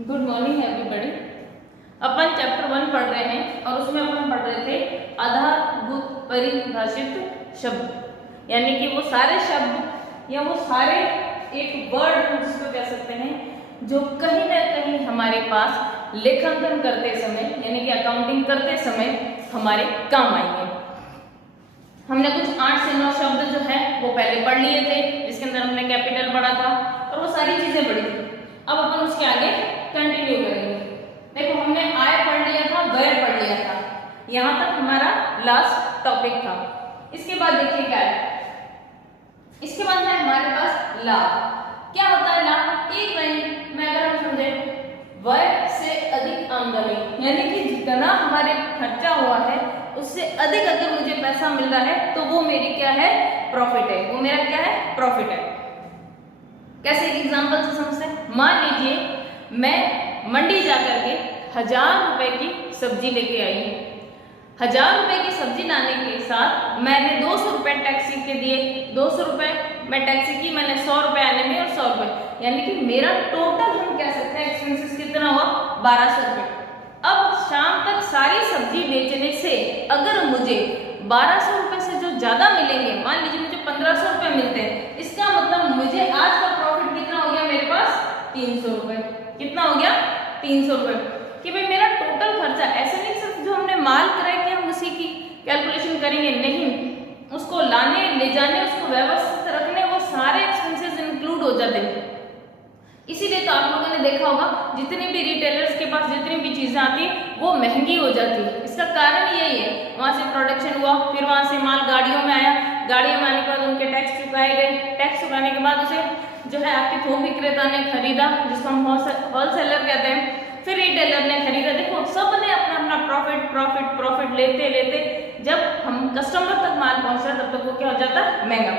Good morning everybody. अपन chapter 1 पढ़ रहे हैं और उसमें अपन पढ़ रहे थे आधारभूत परिभाषित शब्द, यानी कि वो सारे शब्द या वो सारे एक वर्ड जिसको कह सकते हैं जो कहीं ना कहीं हमारे पास लेखांकन करते समय यानी कि अकाउंटिंग करते समय हमारे काम आएंगे। हमने कुछ 8 से 9 शब्द जो है वो पहले पढ़ लिए थे, जिसके अंदर हमने कैपिटल पढ़ा था और वो सारी चीजें पढ़ी थी। अब अपन उसके आगे कंटिन्यू करेंगे। देखो, हमने आय पढ़ लिया था, व्यय पढ़ लिया था, यहाँ तक हमारा लास्ट टॉपिक था। इसके बाद देखिए क्या है, इसके बाद है हमारे पास लाभ। क्या होता है लाभ? एक लाइन में अगर हम समझे व्यय से अधिक आमदनी, यानी कि जितना हमारे खर्चा हुआ है उससे अधिक अगर मुझे पैसा मिल रहा है तो वो मेरी क्या है? प्रॉफिट है। वो मेरा क्या है? प्रॉफिट है। कैसे? एक एग्जांपल से समझते हैं। मान लीजिए मैं मंडी जाकर के 1000 रुपए की सब्जी लेके आई हूँ। 1000 रुपए की सब्जी लाने के साथ मैंने 200 रुपए टैक्सी के दिए, 200 रुपए मैं टैक्सी की, मैंने 100 रुपए आने में और 100 रुपए, यानी कि मेरा टोटल हम कह सकते हैं एक्सपेंसेस कितना हुआ? 1200 रुपए। अब शाम तक सारी सब्जी बेचने से अगर मुझे 1200 रुपए से जो ज्यादा मिलेंगे, मान लीजिए मुझे 1500 रुपए मिलते हैं, इसका मतलब मुझे आज का प्रॉफिट कितना हो गया मेरे पास? 300 रुपए। कितना हो गया? 300 रुपए। कि भाई मेरा टोटल खर्चा, ऐसे नहीं सिर्फ जो हमने माल क्रय किया हम उसी की कैलकुलेशन करेंगे, नहीं, उसको लाने ले जाने, उसको व्यवस्थित रखने, वो सारे एक्सपेंसेस इंक्लूड हो जाते हैं। इसीलिए तो आप लोगों ने देखा होगा जितने भी रिटेलर्स के पास जितनी भी चीजें आती है वो महंगी हो जाती है। इसका कारण यही है, वहां से प्रोडक्शन हुआ, फिर वहां से माल गाड़ियों में आया, गाड़ियों में आने के बाद उनके टैक्स चुकाए गए, टैक्स चुकाने के बाद उसे जो है आपके थोक विक्रेता ने खरीदा, जिसको हम होलसेलर कहते हैं, फिर रिटेलर ने खरीदा। देखो, सब ने अपना अपना प्रॉफिट प्रॉफिट प्रॉफिट लेते लेते जब हम कस्टमर तक माल पहुंचा तब तक वो क्या हो जाता है? महंगा।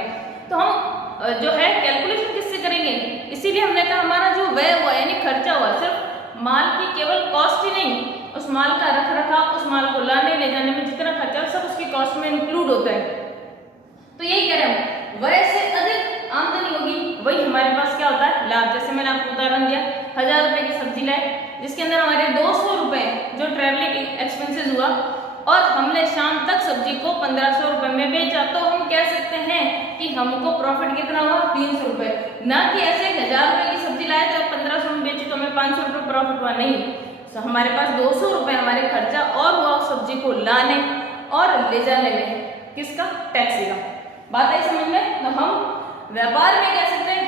तो हम जो है कैलकुलेशन किससे करेंगे? इसीलिए हमने कहा हमारा जो व्यय हुआ यानी खर्चा हुआ, सिर्फ माल की केवल कॉस्ट ही नहीं, उस माल का रख रखाव, उस माल को लाने ले जाने में जितना खर्चा सब उसकी कॉस्ट में इंक्लूड होता है। तो यही कह रहे हैं, व्यय से अधिक आमदनी होगी वही हमारे पास क्या होता है? लाभ। जैसे मैंने आपको उदाहरण दिया, 1000 रुपए की सब्जी लाए, जिसके अंदर हमारे 200 रुपए जो ट्रेवलिंग एक्सपेंसेस हुआ और हमने शाम तक सब्जी को 1500 रुपए में बेचा, तो हम कह सकते हैं कि हमको प्रॉफिट कितना हुआ? 300 रुपए। ना कि ऐसे 1000 रुपए की सब्जी लाए तो 1500 में बेची तो हमें 500 रुपए प्रॉफिट हुआ, नहीं। तो हमारे पास 200 रुपए हमारे खर्चा और हुआ उस सब्जी को लाने और ले जाने में, किसका? टैक्सी का। बात आई समझ में? तो हम व्यापार में कह सकते हैं,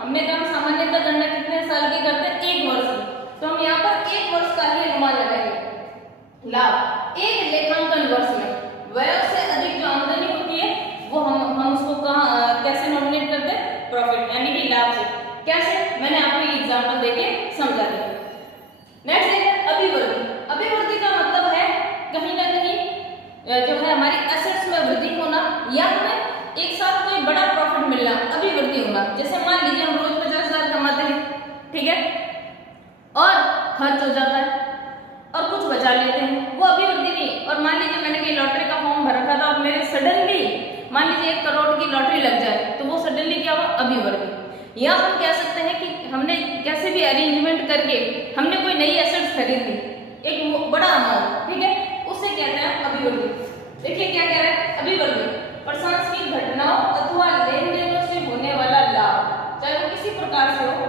हमने कहा सामान्यतः गणना कितने साल की करते हैं? 1 वर्ष की। तो हम यहाँ पर 1 वर्ष का ही अनुमान लगाएंगे। लाभ एक लेखांकन वर्ष में व्यय से अधिक जो आमदनी होती है वो हम उसको कहाँ कैसे नॉमिनेट करते हैं? प्रॉफिट, यानी कि लाभ से। कैसे? मैंने आपको एक एग्जांपल देके समझा दिया। नेक्स्ट देखिए, अभिवृद्धि। अभिवृद्धि का मतलब है कहीं ना कहीं जो है हमारी एसेट्स में वृद्धि होना या हमें एक साथ कोई बड़ा प्रॉफिट मिलना, अभिवृद्धि होना। जैसे मान लीजिए हम रोज 50,000 कमाते हैं, ठीक है, और खर्च हो जाता है और कुछ बचा लेते हैं, वो अभिवृद्धि नहीं। और मान लीजिए मैंने कहीं लॉटरी का फॉर्म भर रखा था और मेरे सडनली मान लीजिए 1 करोड़ की लॉटरी लग जाए, तो वो सडनली क्या हुआ? अभिवृद्धि। या हम कह सकते हैं कि हमने कैसे भी अरेंजमेंट करके हमने कोई नई एसेट्स खरीद ली, एक बड़ा अमाउंट, ठीक है, उसे कहते हैं अभिवृद्धि। देखिए क्या कह रहा है? अभिवृद्धि प्रशासनिक घटनाओं अथवा लेन देनों से होने वाला लाभ, चाहे वो किसी प्रकार से हो,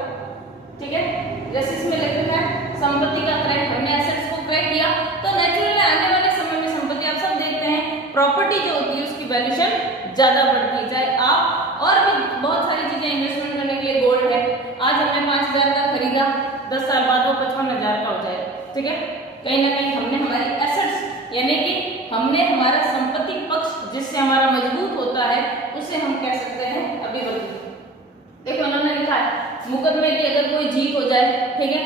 ठीक है। जैसे इसमें लिखा है संपत्ति का क्रय, हमने एसेट्स को क्रय किया तो नेचुरली आने वाले समय में संपत्ति, आप सब देखते हैं प्रॉपर्टी जो होती है उसकी वैल्यूएशन ज्यादा बढ़ती है। चाहे आप और भी बहुत सारी चीजें इन्वेस्टमेंट करने के लिए, गोल्ड है, आज हमने 5000 का खरीदा, 10 साल बाद वो 55,000 का हो जाए, ठीक है। कहीं ना कहीं हमने हमारी एसेट्स यानी कि हमने हमारा संपत्ति पक्ष जिससे हमारा मजबूत होता है उसे हम कह सकते हैं अभिवृद्धि। देखो उन्होंने लिखा है मुकदमे की अगर कोई जीत हो जाए, ठीक है,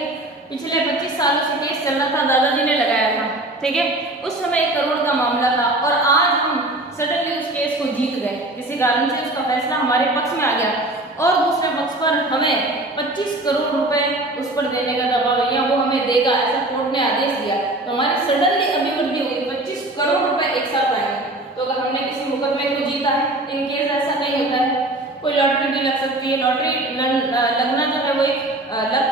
पिछले 25 सालों से केस चल रहा था, दादाजी ने लगाया था, ठीक है, उस समय 1 करोड़ का मामला था और आज हम सडनली उस केस को जीत गए, किसी कारण से उसका फैसला हमारे पक्ष में आ गया और दूसरे पक्ष पर हमें 25 करोड़ रुपए उस पर देने का दबाव या वो हमें देगा, ऐसा कोर्ट ने आदेश दिया, तो हमारी सडनली अभिवृद्धि हुई, 25 करोड़ रुपए एक साथ आएंगे। तो अगर हमने किसी मुकदमे को जीता है, इन केस ऐसा नहीं होता है, कोई लॉटरी भी लग सकती है, लॉटरी लगना जो है वो एक लक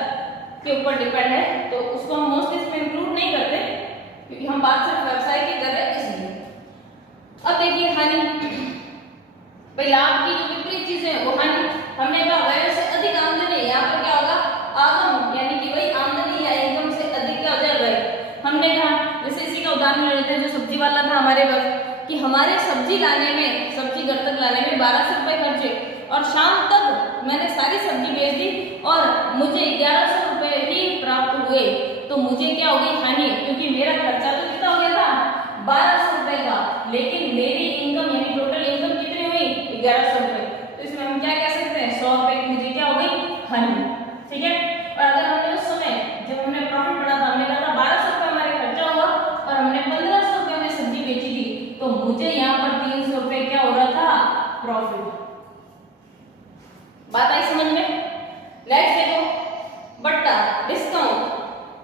के ऊपर डिपेंड है, तो उसको हम मोस्टली इसमें इंक्लूड नहीं करते क्योंकि हम बात सिर्फ व्यवसाय की कर रहे हैं इसलिए। अब देखिए हानि, भाई लाभ की जो विपरीत चीजें हैं वो हानि। हमने कहा व्यय से अधिक आमदनी, यहाँ पर क्या होगा आगम, यानी कि भाई आमदनी या इनकम से अधिक क्या हो जाए व्यय। हमने कहा जैसे इसी का उदाहरण लेते हैं, जो सब्जी वाला था हमारे पास, कि हमारे सब्जी लाने में, सब्जी घर तक लाने में 1200 रुपए खर्चे और शाम तक मैंने सारी सब्जी बेच दी और मुझे 1100 रुपए ही प्राप्त हुए, तो मुझे क्या हो गई हानि, क्योंकि मेरा खर्चा तो कितना हो गया था 1200 रुपए का, लेकिन मेरी इनकम यानी टोटल इनकम कितनी हुई 1100 रुपए। तो इसमें हम क्या कह सकते हैं 100 रुपए की मुझे क्या हो गई हानि, ठीक है। और अगर हमने उस समय जब हमने प्रॉफिट बढ़ा था, हमने कहा था 1200 रुपए हमारे खर्चा हुआ और हमने 1500 रुपए में सब्जी बेची थी, तो मुझे यहाँ पर 300 रुपए क्या हो रहा था प्रॉफिट। बात आई समझ में। नेक्स्ट देखो बट्टा, डिस्काउंट।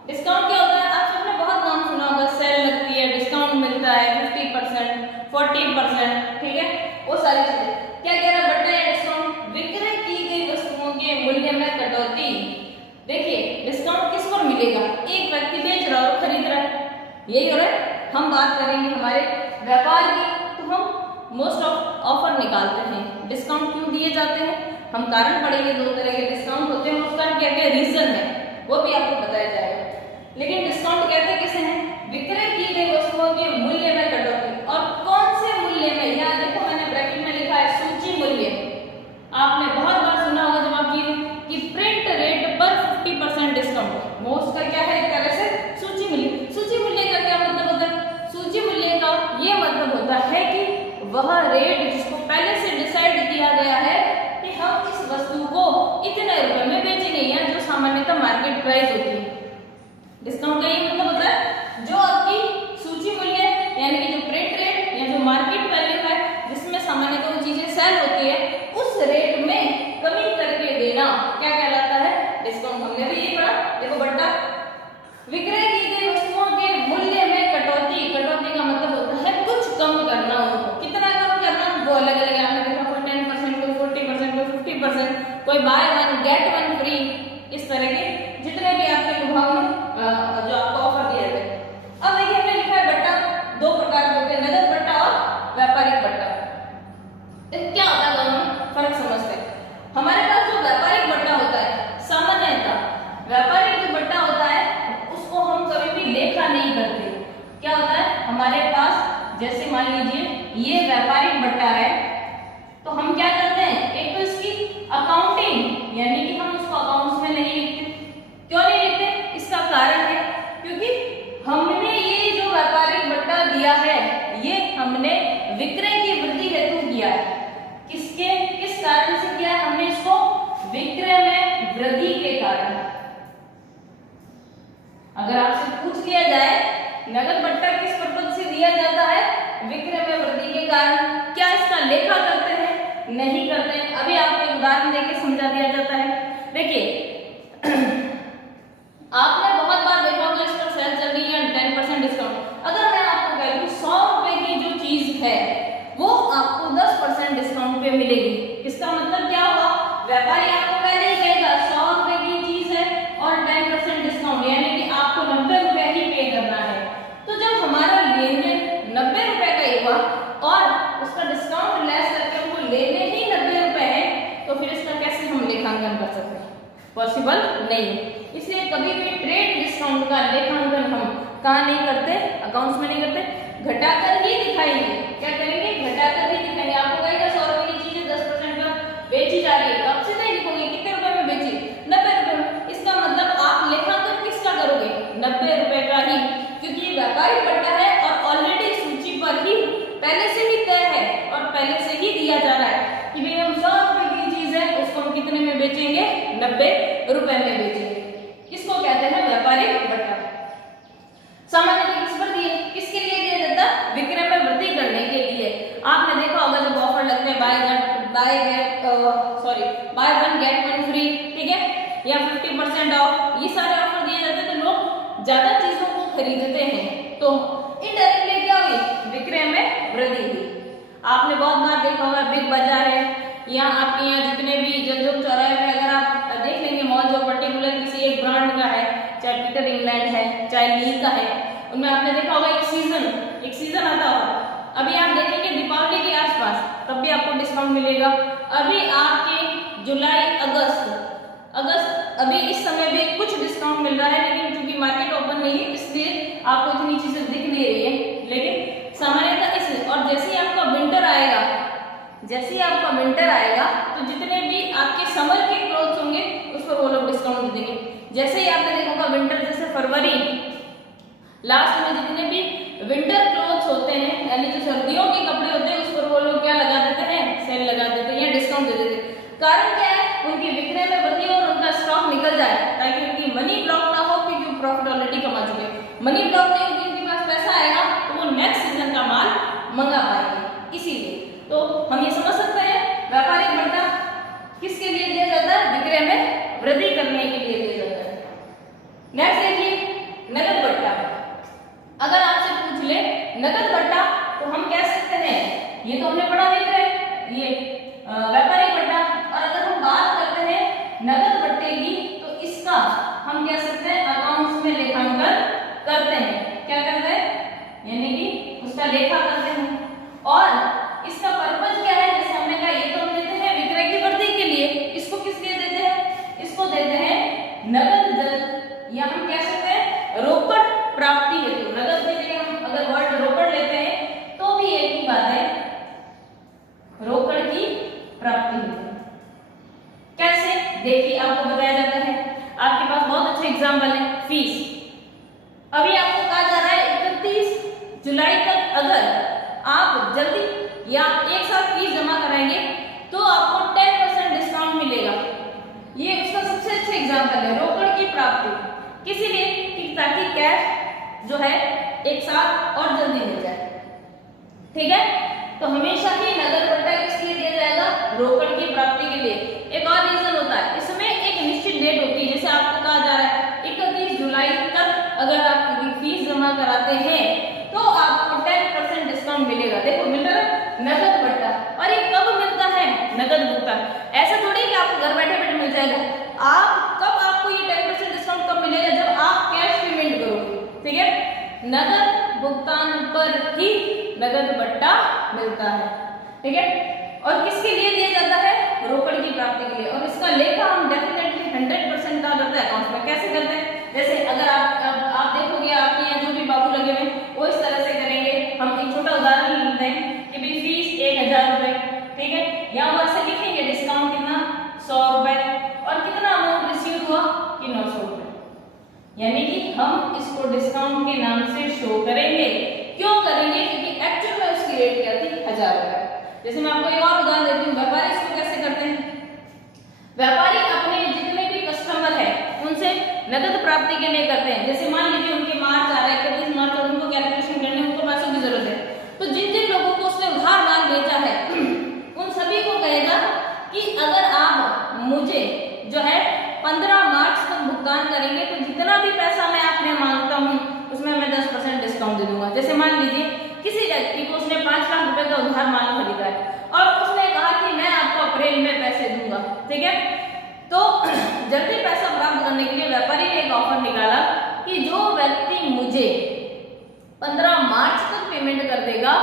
डिस्काउंट क्या होता है, आप सबने बहुत नाम सुना होगा, सेल लगती है, डिस्काउंट मिलता है 50%, 40%, ठीक है, वो सारी चीजें। क्या कह रहा है बट्टा या डिस्काउंट, विक्रय की गई वस्तुओं के मूल्य में कटौती। देखिए डिस्काउंट किस पर मिलेगा, एक व्यक्ति बेच रहा है और खरीद रहा है, यही हो रहा है। हम बात करेंगे हमारे व्यापार की, तो हम मोस्ट ऑफ ऑफर निकालते हैं। डिस्काउंट क्यों दिए जाते हैं, हम कारण पढ़ेंगे, 2 तरह के डिस्काउंट होते हैं, उसका क्या क्या रीजन है वो भी आपको बताया जाएगा। लेकिन डिस्काउंट कहते किसे हैं, विक्रय की गई वस्तुओं के मूल्य में कटौती। और कौन से मूल्य में, यहाँ देखो मैंने ब्रैकेट में लिखा है सूची मूल्य। आपने बहुत बार सुना होगा जब आप कि प्रिंट रेट पर 50% डिस्काउंट, मोस्ट का क्या है एक तरह से सूची मूल्य। सूची मूल्य का क्या मतलब होता है, सूची मूल्य का ये मतलब होता है कि वह रेट जिसको पहले से डिसाइड किया गया है कि हम इस वस्तु को इतने रुपए में बेचेंगे, या जो सामान्यतः मार्केट प्राइस होती है। डिस्काउंट का ये मतलब होता है जो आपकी सूची मूल्य यानी कि जो प्रिंट रेट या जो मार्केट वैल्यू है जिसमें सामान्यतः वो चीजें सेल होती है, उस रेट में कमी करके देना क्या कहलाता है डिस्काउंट। हमने भी यही पढ़ा, देखो बट्टा, विक्रय की गई वस्तुओं के मूल्य में कटौती। कटौती का मतलब होता है कुछ कम करना, उनको कितना कम करना, वो अलग अलग है। आपने देखा कोई 10%, कोई 40%, कोई 50%, कोई बाय 1 गेट 1 फ्री, इस तरह के जितने भी आपके विभाग में जो आपको ऑफर दिया जाए। अब देखिए हमने लिखा है बट्टा 2 प्रकार के होते हैं, नगद बट्टा और व्यापारिक बट्टा। क्या होता है दोनों में फर्क समझते हैं। हमारे पास जो व्यापारिक बट्टा होता है, सामान्यतः व्यापारिक जो बट्टा होता है उसको हम कभी भी लेखा नहीं करते। क्या होता है हमारे पास, जैसे मान लीजिए ये व्यापारिक बट्टा है, तो हम क्या करते हैं, एक तो इसकी अकाउंटिंग यानी कि हम उसको अकाउंट्स में नहीं लिखते। क्यों नहीं लिखते, इसका कारण है क्योंकि हमने ये जो व्यापारिक बट्टा दिया है ये हमने विक्रय की वृद्धि हेतु किया है। किस कारण से किया है, हमने इसको विक्रय में वृद्धि के कारण। अगर आपसे पूछ लिया जाए नगद बट्टा किस पर्पज से दिया जाता है, विक्रय में वृद्धि के कारण, क्या इसका लेखा करते हैं, नहीं करते हैं। अभी आपको एक उदाहरण देके समझा दिया जाता है। देखिए आपने बहुत बार देखा होगा इस पर सेल चल रही है 10% डिस्काउंट। अगर मैं आपको कह दूं 100 रुपए की जो चीज है वो आपको 10% डिस्काउंट पे मिलेगी, इसका मतलब क्या होगा, व्यापारी आपको पहले ही कहेगा 100 रुपए की चीज है और 10% डिस्काउंट, यानी कि आपको 90 रुपए ही पे करना है। तो जब हमारा लेने 90 रुपए का ही हुआ और उसका डिस्काउंट लेस करके हमको लेने ही 90 रुपए है, तो फिर इसका कैसे हम लेखांकन कर सकते हैं, पॉसिबल नहीं। इसलिए कभी भी ट्रेड डिस्काउंट का लेखांकन हम कहाँ नहीं करते, अकाउंट्स में नहीं करते, घटाकर ही दिखाएंगे। क्या करेंगे, घटाकर ही दिखाएंगे। आपको कहेगा 100 रुपए की चीज 10% पर बेची जा रही है, तो आप सीधे लिखोगे कितने रुपए में बेची, 90 रुपए में। इसका मतलब आप लेखांकन किसका करोगे, 90 रुपए का ही, क्योंकि ये व्यापारिक बट्टा है और ऑलरेडी सूची पर ही पहले से ही तय है और पहले से ही दिया जा रहा है कि भाई हम 100 रुपए की चीज है उसको हम कितने में बेचेंगे, 90 रुपए में बेचेंगे। इसको कहते हैं व्यापारिक बट्टा। सामान्यतः किस पर दिए, किसके लिए दिया जाता है, विक्रय में वृद्धि करने के लिए। आपने देखा होगा जब ऑफर लगते हैं बाय 1 गेट 1 फ्री, ठीक है, या 50% ऑफ, ये सारे ऑफर दिए जाते हैं तो लोग ज्यादा चीजों को खरीदते हैं, तो इनडायरेक्टली क्या हुई, विक्रय में वृद्धि हुई। आपने बहुत बार देखा होगा बिग बाजार है, या आपके यहाँ जितने भी जगह चौराहे में अगर आप देख लेंगे मॉल जो पर्टिकुलर किसी एक ब्रांड का है चाहे पीटर इंग्लैंड है, चाहे ली का है, उनमें आपने देखा होगा एक सीजन आता होगा। अभी आप देखेंगे दीपावली के आसपास, तब भी आपको डिस्काउंट मिलेगा। अभी आपके जुलाई अगस्त अभी इस समय भी कुछ डिस्काउंट मिल रहा है, लेकिन क्योंकि मार्केट ओपन नहीं है इसलिए आपको इतनी चीजें दिख नहीं रही है, लेकिन सामान्यतः इस और जैसे ही आपका विंटर आएगा तो जितने भी आपके समर के क्लोथ्स होंगे उस पर वो लोग डिस्काउंट देंगे। जैसे ही आपने देखा होगा विंटर, जैसे फरवरी लास्ट में जितने भी विंटर क्लोथ्स होते हैं यानी जो सर्दियों के कपड़े होते हैं उस पर वो लोग क्या लगा देते हैं, सेल लगा देते हैं या डिस्काउंट दे देते हैं। कारण क्या है, उनकी विक्रय में वृद्धि और उनका स्टॉक निकल जाए ताकि उनकी मनी ब्लॉक ना हो, क्योंकि प्रॉफिट ऑलरेडी कमा चुके हैं। मनी ब्लॉक नहीं होगी, उनके पास पैसा आएगा तो वो नेक्स्ट सीजन का माल मंगा पाएंगे। इसीलिए तो हम ये समझ सकते हैं व्यापारिक भत्ता किसके लिए दिया जाता है, विक्रय में वृद्धि करने के लिए दिया जाता है। नेक्स्ट देखिए नकद भत्ता। अगर आपसे पूछ ले नकद भत्ता तो हम कह सकते हैं, ये तो हमने पढ़ा विक्रय, ये व्यापारिक भत्ता। और अगर हम बात करते हैं नकद भत्ते की तो इसका हम कह सकते हैं अकाउंट्स में लेखांकन करते हैं। क्या करते हैं, यानी कि उसका लेखा करते हैं। और इसका पर्पज क्या है, जैसे हमने कहा ये तो हम देते हैं विक्रय की वृद्धि के लिए, इसको किस लिए देते हैं, इसको देते हैं नकद जल, या हम कह सकते हैं रोकड़ प्राप्ति हेतु। नकद के लिए हम अगर वर्ड रोकड़ लेते हैं तो भी एक ही बात है, रोकड़ की प्राप्ति हेतु। कैसे, देखिए आपको बताया जाता है, आपके पास बहुत अच्छे एग्जाम्पल है। फीस, अभी आपको कहा जा रहा है 31 जुलाई तक अगर आप जल्दी या एक साथ फीस जमा कराएंगे तो आपको 10% डिस्काउंट मिलेगा। ये उसका सबसे अच्छा एग्जाम्पल है, रोकड़ की प्राप्ति। किसी लिए कि ताकि कैश जो है एक साथ और जल्दी मिल जाए, ठीक है। तो हमेशा ही नगद भत्ता किस लिए दिया जाएगा, रोकड़ की प्राप्ति के लिए। एक और रीजन होता है, इसमें एक निश्चित डेट होती है, जैसे आपको कहा जा रहा है 31 जुलाई तक अगर आप फीस जमा कराते हैं तो आपको 10% डिस्काउंट मिलेगा। देखो मिल रहा है नगद भत्ता। और ये कब मिलता है, नगद भुगतान। ऐसा थोड़ी कि आपको घर बैठे बैठे मिल जाएगा, आपको ये 10% डिस्काउंट कब मिलेगा, जब आप कैश पेमेंट करोगे, ठीक है। नगद भुगतान पर ही नगद भत्ता मिलता है, ठीक है। और किसके लिए दिया जाता है, रोकड़ की प्राप्ति के लिए। और इसका लेखा हम डेफिनेटली 100% का करते हैं अकाउंट में। कैसे करते हैं, जैसे अगर आप देखोगे आपके यहाँ जो भी बाबू लगे हुए वो इस तरह से करेंगे। हम एक छोटा उदाहरण लेते हैं कि भाई फीस 1000 रुपए, ठीक है। यहाँ पर से लिखेंगे डिस्काउंट कितना, 100 रुपए, और कितना अमाउंट रिसीव हुआ कि 900 रुपए, यानी कि हम इसको डिस्काउंट के नाम से शो करेंगे। क्यों करेंगे, क्योंकि एक्चुअल में उसकी रेट क्या थी, 1000 रुपए। जैसे मैं आपको एक और उदाहरण देती हूँ, व्यापारी इसको कैसे करते हैं। व्यापारी अपने जितने भी कस्टमर है उनसे नगद प्राप्ति के लिए करते हैं। जैसे मान लीजिए उनके मार्च आ रहा है, 31 मार्च, और उनको कैलकुलेशन करने में उनको पैसों की जरूरत है, तो जिन जिन लोगों को उसने उधार माल बेचा है उन सभी को कहेगा कि अगर आप मुझे जो है 15 मार्च तक भुगतान करेंगे तो जितना भी पैसा मैं आपने मांगता हूँ उसमें मैं 10% डिस्काउंट दे दूंगा। जैसे मान लीजिए किसी व्यक्ति को उसने 5 लाख रुपए का उधार माल खरीदा है और उसने कहा कि मैं आपको अप्रैल में पैसे दूंगा, ठीक है। तो जल्दी पैसा प्राप्त करने के लिए व्यापारी ने एक ऑफर निकाला कि जो व्यक्ति मुझे 15 मार्च तक पेमेंट कर देगा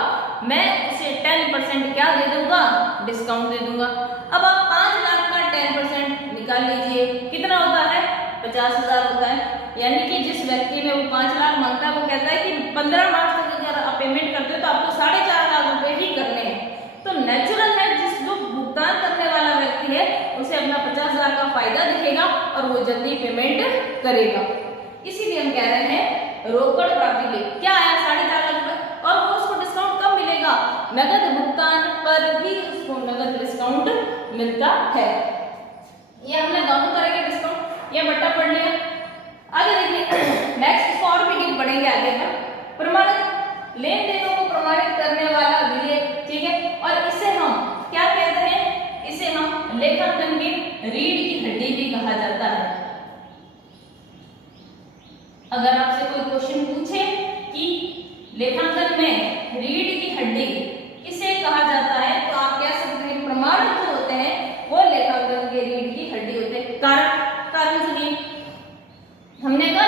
मैं उसे 10% क्या दे दूंगा, डिस्काउंट दे दूंगा। अब आप 5 लाख का 10% निकाल लीजिए, कितना होता है, 50,000 होता है। यानी कि जिस व्यक्ति में वो 5 लाख मांगता है वो कहता है कि 15 मार्च तक अगर आप पेमेंट करते हो तो आपको 4.5 लाख रुपए ही करने हैं। तो नेचुरल है जिस जो भुगतान करने वाला व्यक्ति है उसे अपना 50,000 का फायदा दिखेगा और वो जल्दी पेमेंट करेगा। इसीलिए हम कह रहे हैं रोकड़ प्राप्ति के लिए क्या आया, 4.5 लाख रुपए, और वो उसको डिस्काउंट कब मिलेगा, नगद भुगतान पर ही उसको नगद डिस्काउंट मिलता है। ये हमने दोनों तरह के डिस्काउंट या बट्टा पढ़ लिया। आगे देखिए नेक्स्ट और भी डीप बढ़ेंगे आगे का प्रमाणित लेन देनों को प्रमाणित करने वाला विधेयक, ठीक है। और इसे हम क्या कहते हैं, इसे हम लेखांकन की रीढ़ की हड्डी भी कहा जाता है। अगर आपसे कोई क्वेश्चन पूछे कि लेखांकन में रीढ़ की हड्डी किसे कहा जाता है तो आप कह सकते हैं प्रमाणित जो होते हैं वो लेखांकन के रीढ़ की हड्डी होते हैं। कारण सुनिए, हमने कहा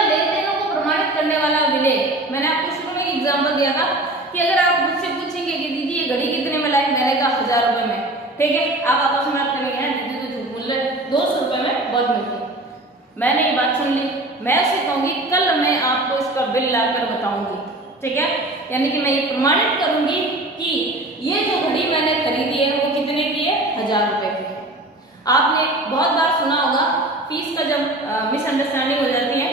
एग्जांपल दिया था कि अगर आप मुझसे पूछेंगे कि दीदी ये घड़ी कितने में लाई, मैंने कहा 1000 रुपए में, ठीक है, आप आपस में बात करेंगे दीदी तो झूठ बोल रहे, 200 रुपए में बहुत मिलती है। मैंने ये बात सुन ली, मैं उसे कहूंगी कल मैं आपको इसका बिल लाकर बताऊंगी, ठीक है, यानी कि मैं ये प्रमाणित करूंगी कि ये जो घड़ी मैंने खरीदी है वो कितने की है, 1000 रुपए की है। आपने बहुत बार सुना होगा फीस का जब मिसअंडरस्टैंडिंग हो जाती है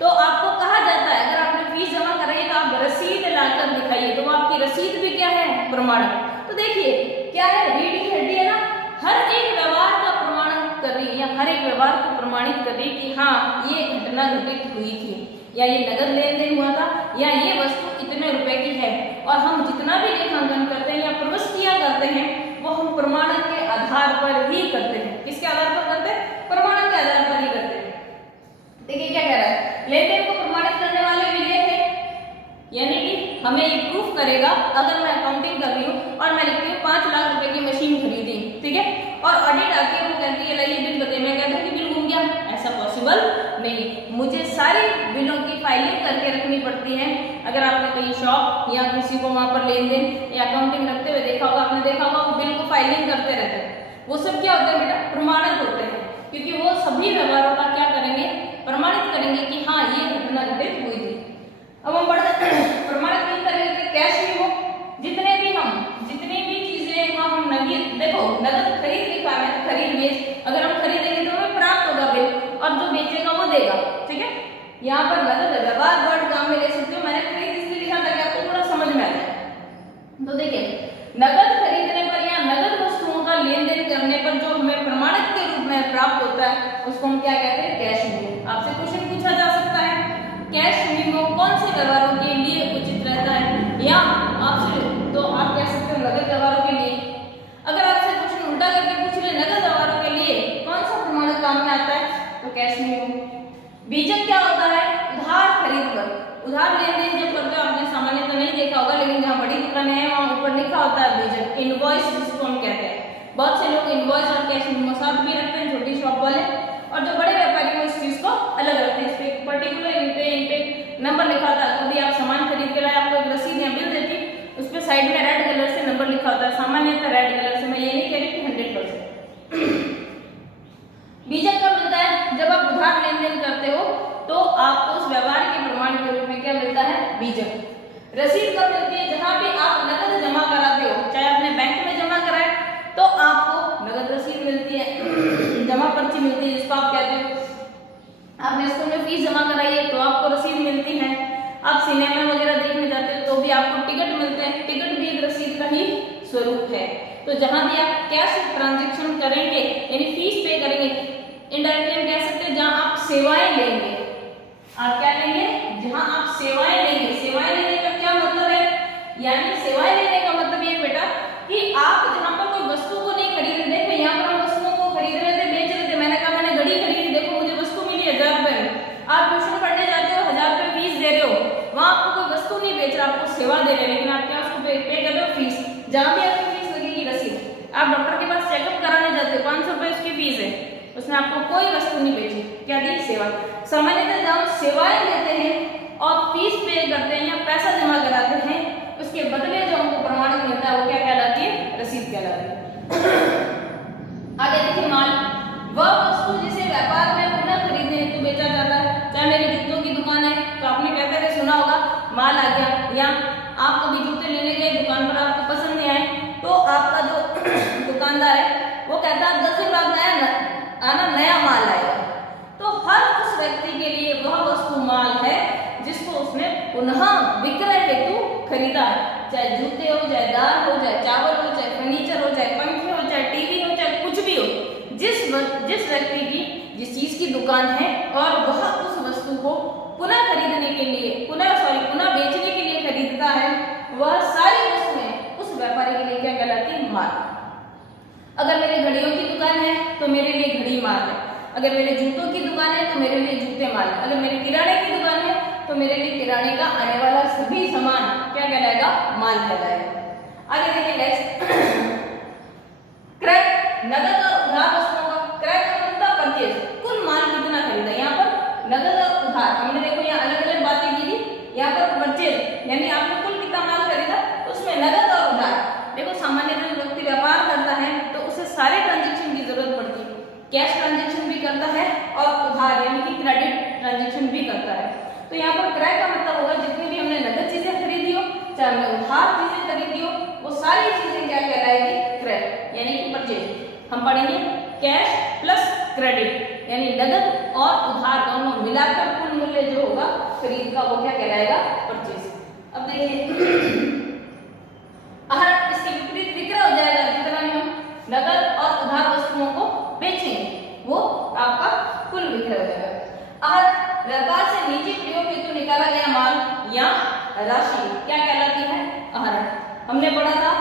तो आपको कहा जाता है अगर आपने फीस जमा कराई है तो आप रसीद लाकर दिखाइए, तो वो आपकी रसीद भी क्या है, प्रमाणक। तो देखिए क्या है, रीढ़ की हड्डी है ना, हर एक व्यवहार का प्रमाणन कर रही है या हर एक व्यवहार को प्रमाणित कर रही है कि हाँ ये घटना घटित हुई थी, या ये नगद लेन देन हुआ था, या ये वस्तु इतने रुपए की है। और हम जितना भी लेखांकन करते हैं या प्रविष्टियां करते हैं वो हम प्रमाणन के आधार पर ही करते हैं। किसके आधार पर करते हैं, प्रमाणन के आधार पर ही करते हैं। देखिए क्या कह रहा है, लेन देन को प्रमाणित करने वाले विलेख है, यानी कि हमें ये प्रूफ करेगा अगर मैं अकाउंटिंग कर रही हूँ और मैं लिखती हूँ 5 लाख रुपए की मशीन खरीदी, ठीक है, और ऑडिट आके वो कहती है लाइए बिल बताइए, मैं कहती हूँ कि बिल घूम गया, ऐसा पॉसिबल नहीं। मुझे सारी बिलों की फाइलिंग करके रखनी पड़ती है। अगर आपने कहीं शॉप या किसी को वहां पर लेन देन या अकाउंटिंग रखते हुए देखा होगा, आपने देखा होगा वो बिल को फाइलिंग करते रहते हैं, वो सब क्या होता है बेटा, प्रमाणित होते हैं, क्योंकि वो सभी व्यवहारों का क्या करेंगे, प्रमाणित करेंगे कि हाँ ये घटना घटित हुई थी। अब हम प्रमाणित नहीं करेंगे कैश में, वो जितने भी चीजें को हम नगद, देखो नगद खरीद लिखा है, खरीद बेच, अगर हम खरीदेंगे तो हमें प्राप्त होगा बिल, और जो बेचेगा वो देगा, ठीक है। यहाँ पर नगद व्यवहार वर्ड काम में ले सकते हो, मैंने खरीद इसलिए लिखा था कि आपको थोड़ा समझ में आ जाए। तो देखिए नगद खरीदने पर या नगद वस्तुओं का लेन देन करने पर जो हमें प्रमाणित के रूप में प्राप्त होता है उसको हम क्या कहते हैं, कैश मेमो। आपसे क्वेश्चन पूछा जा सकता है कैश मेमो कौन से व्यवहारों के लिए उचित रहता है, या आपसे तो आप कह सकते हो नगद व्यवहारों के लिए। अगर आपसे क्वेश्चन उल्टा करके पूछ ले नगद व्यवहारों के लिए कौन सा प्रमाणक काम में आता है, तो कैश मेमो। बीजक क्या होता है, उधार खरीद पर, उधार लेन देन जब करते हो आपने सामान्यतः नहीं देखा होगा, लेकिन जहाँ बड़ी दुकानें हैं वहाँ ऊपर लिखा होता है बीजक, इनवॉइस जिसको हम कहते हैं। बहुत से लोग इनवॉइस और कैश मेमो साथ भी रखते हैं, छोटी शॉप वाले, और जो बड़े व्यापारी को इस चीज को अलग रखते हैं। इस पे पर्टिकुलर इन पे नंबर लिखा होता है। कभी आप सामान खरीद के लाए, आपको एक रसीद या बिल देती, उस पे साइड में रेड कलर से नंबर लिखा होता है, सामान्यतः रेड कलर से, मैं ये नहीं कह रही कि 100%। बीजक कब मिलता है, जब आप उधार लेन देन करते हो तो आपको उस व्यवहार के प्रमाण के रूप में क्या मिलता है, बीजक। रसीद कब मिलती है, जहां भी आप नकद जमा कराते हो, चाहे आपने बैंक में जमा कराए तो आपको नगद रसीद मिलती है, जमा पर्ची मिलती है जिसको आप कहते हो। आपने स्कूल में फीस जमा कराई है तो आपको रसीद मिलती है। आप सिनेमा वगैरह देखने जाते हो तो भी आपको टिकट मिलते हैं, टिकट भी एक रसीद का ही स्वरूप है। तो जहां भी आप कैश ट्रांजेक्शन करेंगे यानी फीस पे करेंगे, इनडायरेक्टली हम कह सकते हैं जहां आप सेवाएं लेंगे, आप क्या लेंगे, जहां आप सेवाएं लेंगे। सेवाएं लेने का क्या मतलब है, यानी सेवाएं लेने का मतलब ये बेटा कि आप जहां पर कोई वस्तु को नहीं खरीद रहे, देखो यहाँ पर हम वस्तुओं को खरीद रहे थे, बेच रहे थे, मैंने कहा मैंने घड़ी खरीदी, देखो मुझे वस्तु मिली 1000 रुपए में। आप ट्यूशन पढ़ने जाते हो, 1000 रुपए फीस दे रहे हो, वहां आपको कोई वस्तु नहीं बेच रहा, आपको सेवा दे रहे हैं, लेकिन आप क्या उसको पे कर रहे हो, फीस। जहां भी आपकी फीस लगेगी रसीद। आप डॉक्टर के पास चेकअप कराने जाते हो, 500 रुपए उसकी फीस है, उसने आपको कोई वस्तु नहीं बेची, क्या दी, सेवा। सामान्यतः जब हम सेवाएं लेते हैं और फीस पे करते हैं या पैसा जमा कराते हैं, उसके बदले जो हमको प्रमाणित मिलता है वो क्या कहलाती है, रसीद कहलाती है। आगे देखिए माल, वह वस्तु जिसे व्यापार में पुनः खरीदने हेतु बेचा जाता है। चाहे मेरी जूतों की दुकान है तो आपने कहते हुए सुना होगा माल आ गया, या आप कभी जूते लेने गए दुकान पर, आपको पसंद नहीं आए तो आपका जो दुकानदार है वो कहता है 10 दिन बाद नया माल आएगा। तो हर उस व्यक्ति के लिए वह वस्तु माल है जिसको उसने पुनः विक्रय हेतु खरीदा है, चाहे जूते हो, चाहे दाल हो, चाहे चावल हो, चाहे फर्नीचर हो, चाहे पंखे हो, चाहे टीवी हो, चाहे कुछ भी हो। जिस व्यक्ति की जिस चीज की दुकान है और वह उस वस्तु को पुनः खरीदने के लिए पुनः बेचने के लिए खरीदता है, वह सारी वस्तुएं उस व्यापारी के लिए क्या कहलाती है, माल। अगर मेरे घड़ियों की दुकान है तो मेरे लिए घड़ी माल है, अगर मेरे जूतों की दुकान है तो मेरे लिए जूते माल है, अगर मेरे किराने की दुकान है तो मेरे लिए किराने का आने वाला सभी सामान क्या कहलाएगा, माल कहलाएगा। आगे देखिए नेक्स्ट, क्रय, नगद और उधार वस्तुओं का क्रय का मतलब परचेज, कुल माल कितना खरीदा। यहाँ पर नगद और उधार हमने देखो यहाँ अलग अलग बातें की थी, यहाँ पर परचेज यानी आपने कुल कितना माल खरीदा तो उसमें नगद और उधार। देखो सामान्यतः जो व्यक्ति व्यापार करता है तो उसे सारे ट्रांजेक्शन की जरूरत पड़ती है, कैश ट्रांजेक्शन भी करता है और उधार यानी कि क्रेडिट ट्रांजेक्शन भी करता है। तो यहाँ पर क्रय का मतलब होगा जितनी भी हमने नगद चीजें खरीदी हो चाहे हमने उधार चीजें खरीदी हो वो सारी चीजें क्या कहलाएगी, क्रय यानी कि परचेज। हम पढ़ेंगे कैश प्लस क्रेडिट यानी नगद और उधार दोनों मिलाकर कुल मूल्य जो होगा खरीद का वो क्या कहलाएगा, परचेज। अब देखिए आहरण इसके विपरीत विक्रय हो जाएगा, जितना भी हम नगद और उधार वस्तुओं को बेचेंगे वो आपका कुल विक्रय हो जाएगा। आहरण व्यापार से निजी प्रयोग हेतु निकाला गया माल या राशि क्या कहलाती है, आहरण। हमने पढ़ा था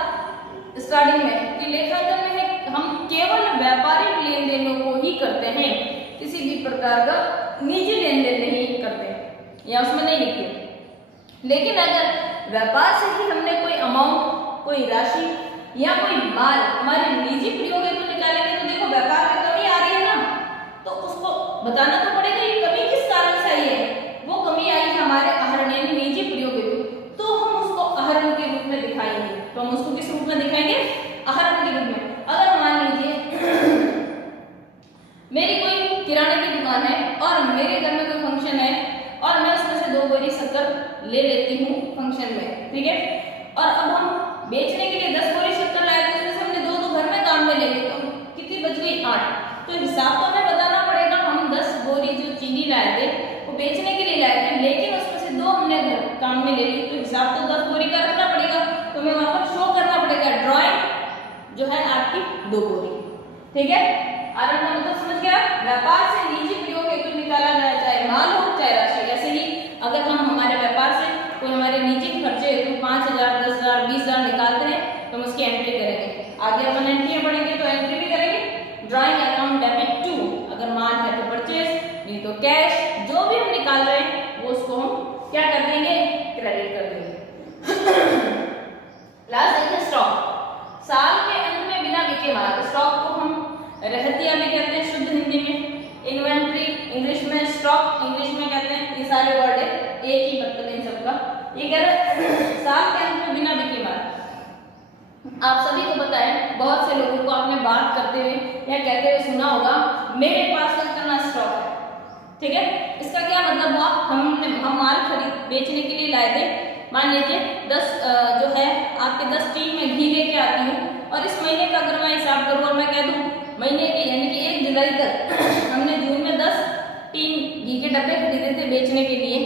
स्टार्टिंग में कि लेखांकन में है हम केवल व्यापारिक लेन देनों को ही करते हैं, किसी भी प्रकार का निजी लेन देन नहीं करते या उसमें नहीं लिखते। लेकिन अगर व्यापार से ही हमने कोई अमाउंट, कोई राशि या कोई माल हमारे निजी प्रयोग हेतु निकालेंगे तो देखो व्यापार में कमी आ रही है ना, तो उसको बताना तो पड़ेगा ये कमी किस कारण से आई है। वो कमी आई है हमारे आहरण यानी निजी प्रयोग हेतु, तो हम उसको आहरण के रूप में दिखाएंगे। तो हम उसको किस रूप में दिखाएंगे, आहरण के रूप में। अगर मान लीजिए मेरी कोई किराने की दुकान है और मेरे घर में कोई फंक्शन है और मैं उसमें से 2 बोरी शक्कर ले लेती हूँ फंक्शन में, ठीक है, और अब हम बेचने के लिए 10 बोरी शक्कर लाए थे, उसमें से हमने 2 घर में काम में ले ली, तो कितनी बच गई, 8। तो हिसाब तो हमें बताना पड़ेगा, हम 10 बोरी जो चीनी लाए थे वो बेचने के लिए लाए थे, लेकिन उसमें से 2 हमने घर काम में ले ली, तो हिसाब तो 10 बोरी का रखना पड़ेगा। तो हमें वहां पर शो करना पड़ेगा ड्राइंग जो है आपकी 2 बोरी, ठीक है। आहरण का मतलब समझ गया, व्यापार से निजी प्रयोग हेतु निकाला गया चाहे माल हो चाहे राशि। ऐसे ही अगर हम हमारे व्यापार से कोई हमारे निजी खर्चे हेतु 5,000, 10,000, 20,000 निकालते हैं तो हम उसकी एंट्री करेंगे। आगे अपन एंट्री पढ़ेंगे तो एंट्री भी करेंगे। ड्राइंग अकाउंट डेबिट टू, अगर माल है तो परचेज, नहीं तो कैश, जो भी हम निकाल रहे हैं वो उसको हम क्या कर देंगे, क्रेडिट कर देंगे। लास्ट देखिए स्टॉक। साल के अंत में बिना बिके माल, स्टॉक को हम रहतिया भी कहते हैं शुद्ध हिंदी में, इन्वेंट्री इंग्लिश में, स्टॉक इंग्लिश में कहते हैं, ये सारे वर्ड है एक ही मतलब इन सबका। ये कह रहे साल के अंत में बिना बिके माल। आप सभी को पता है, बहुत से लोगों को आपने बात करते हुए या कहते हुए सुना होगा मेरे पास इतना स्टॉक है, ठीक है। इसका क्या मतलब हुआ, हम माल खरीद बेचने के लिए लाए थे, मान लीजिए 10 जो है आपके 10 टीन में घी लेके आती हूँ और इस महीने का अगर मैं हिसाब करूँ और मैं कह दूँ महीने के यानी कि 1 जुलाई तक हमने जून में 10 टीन घी के डब्बे खरीदे थे बेचने के लिए,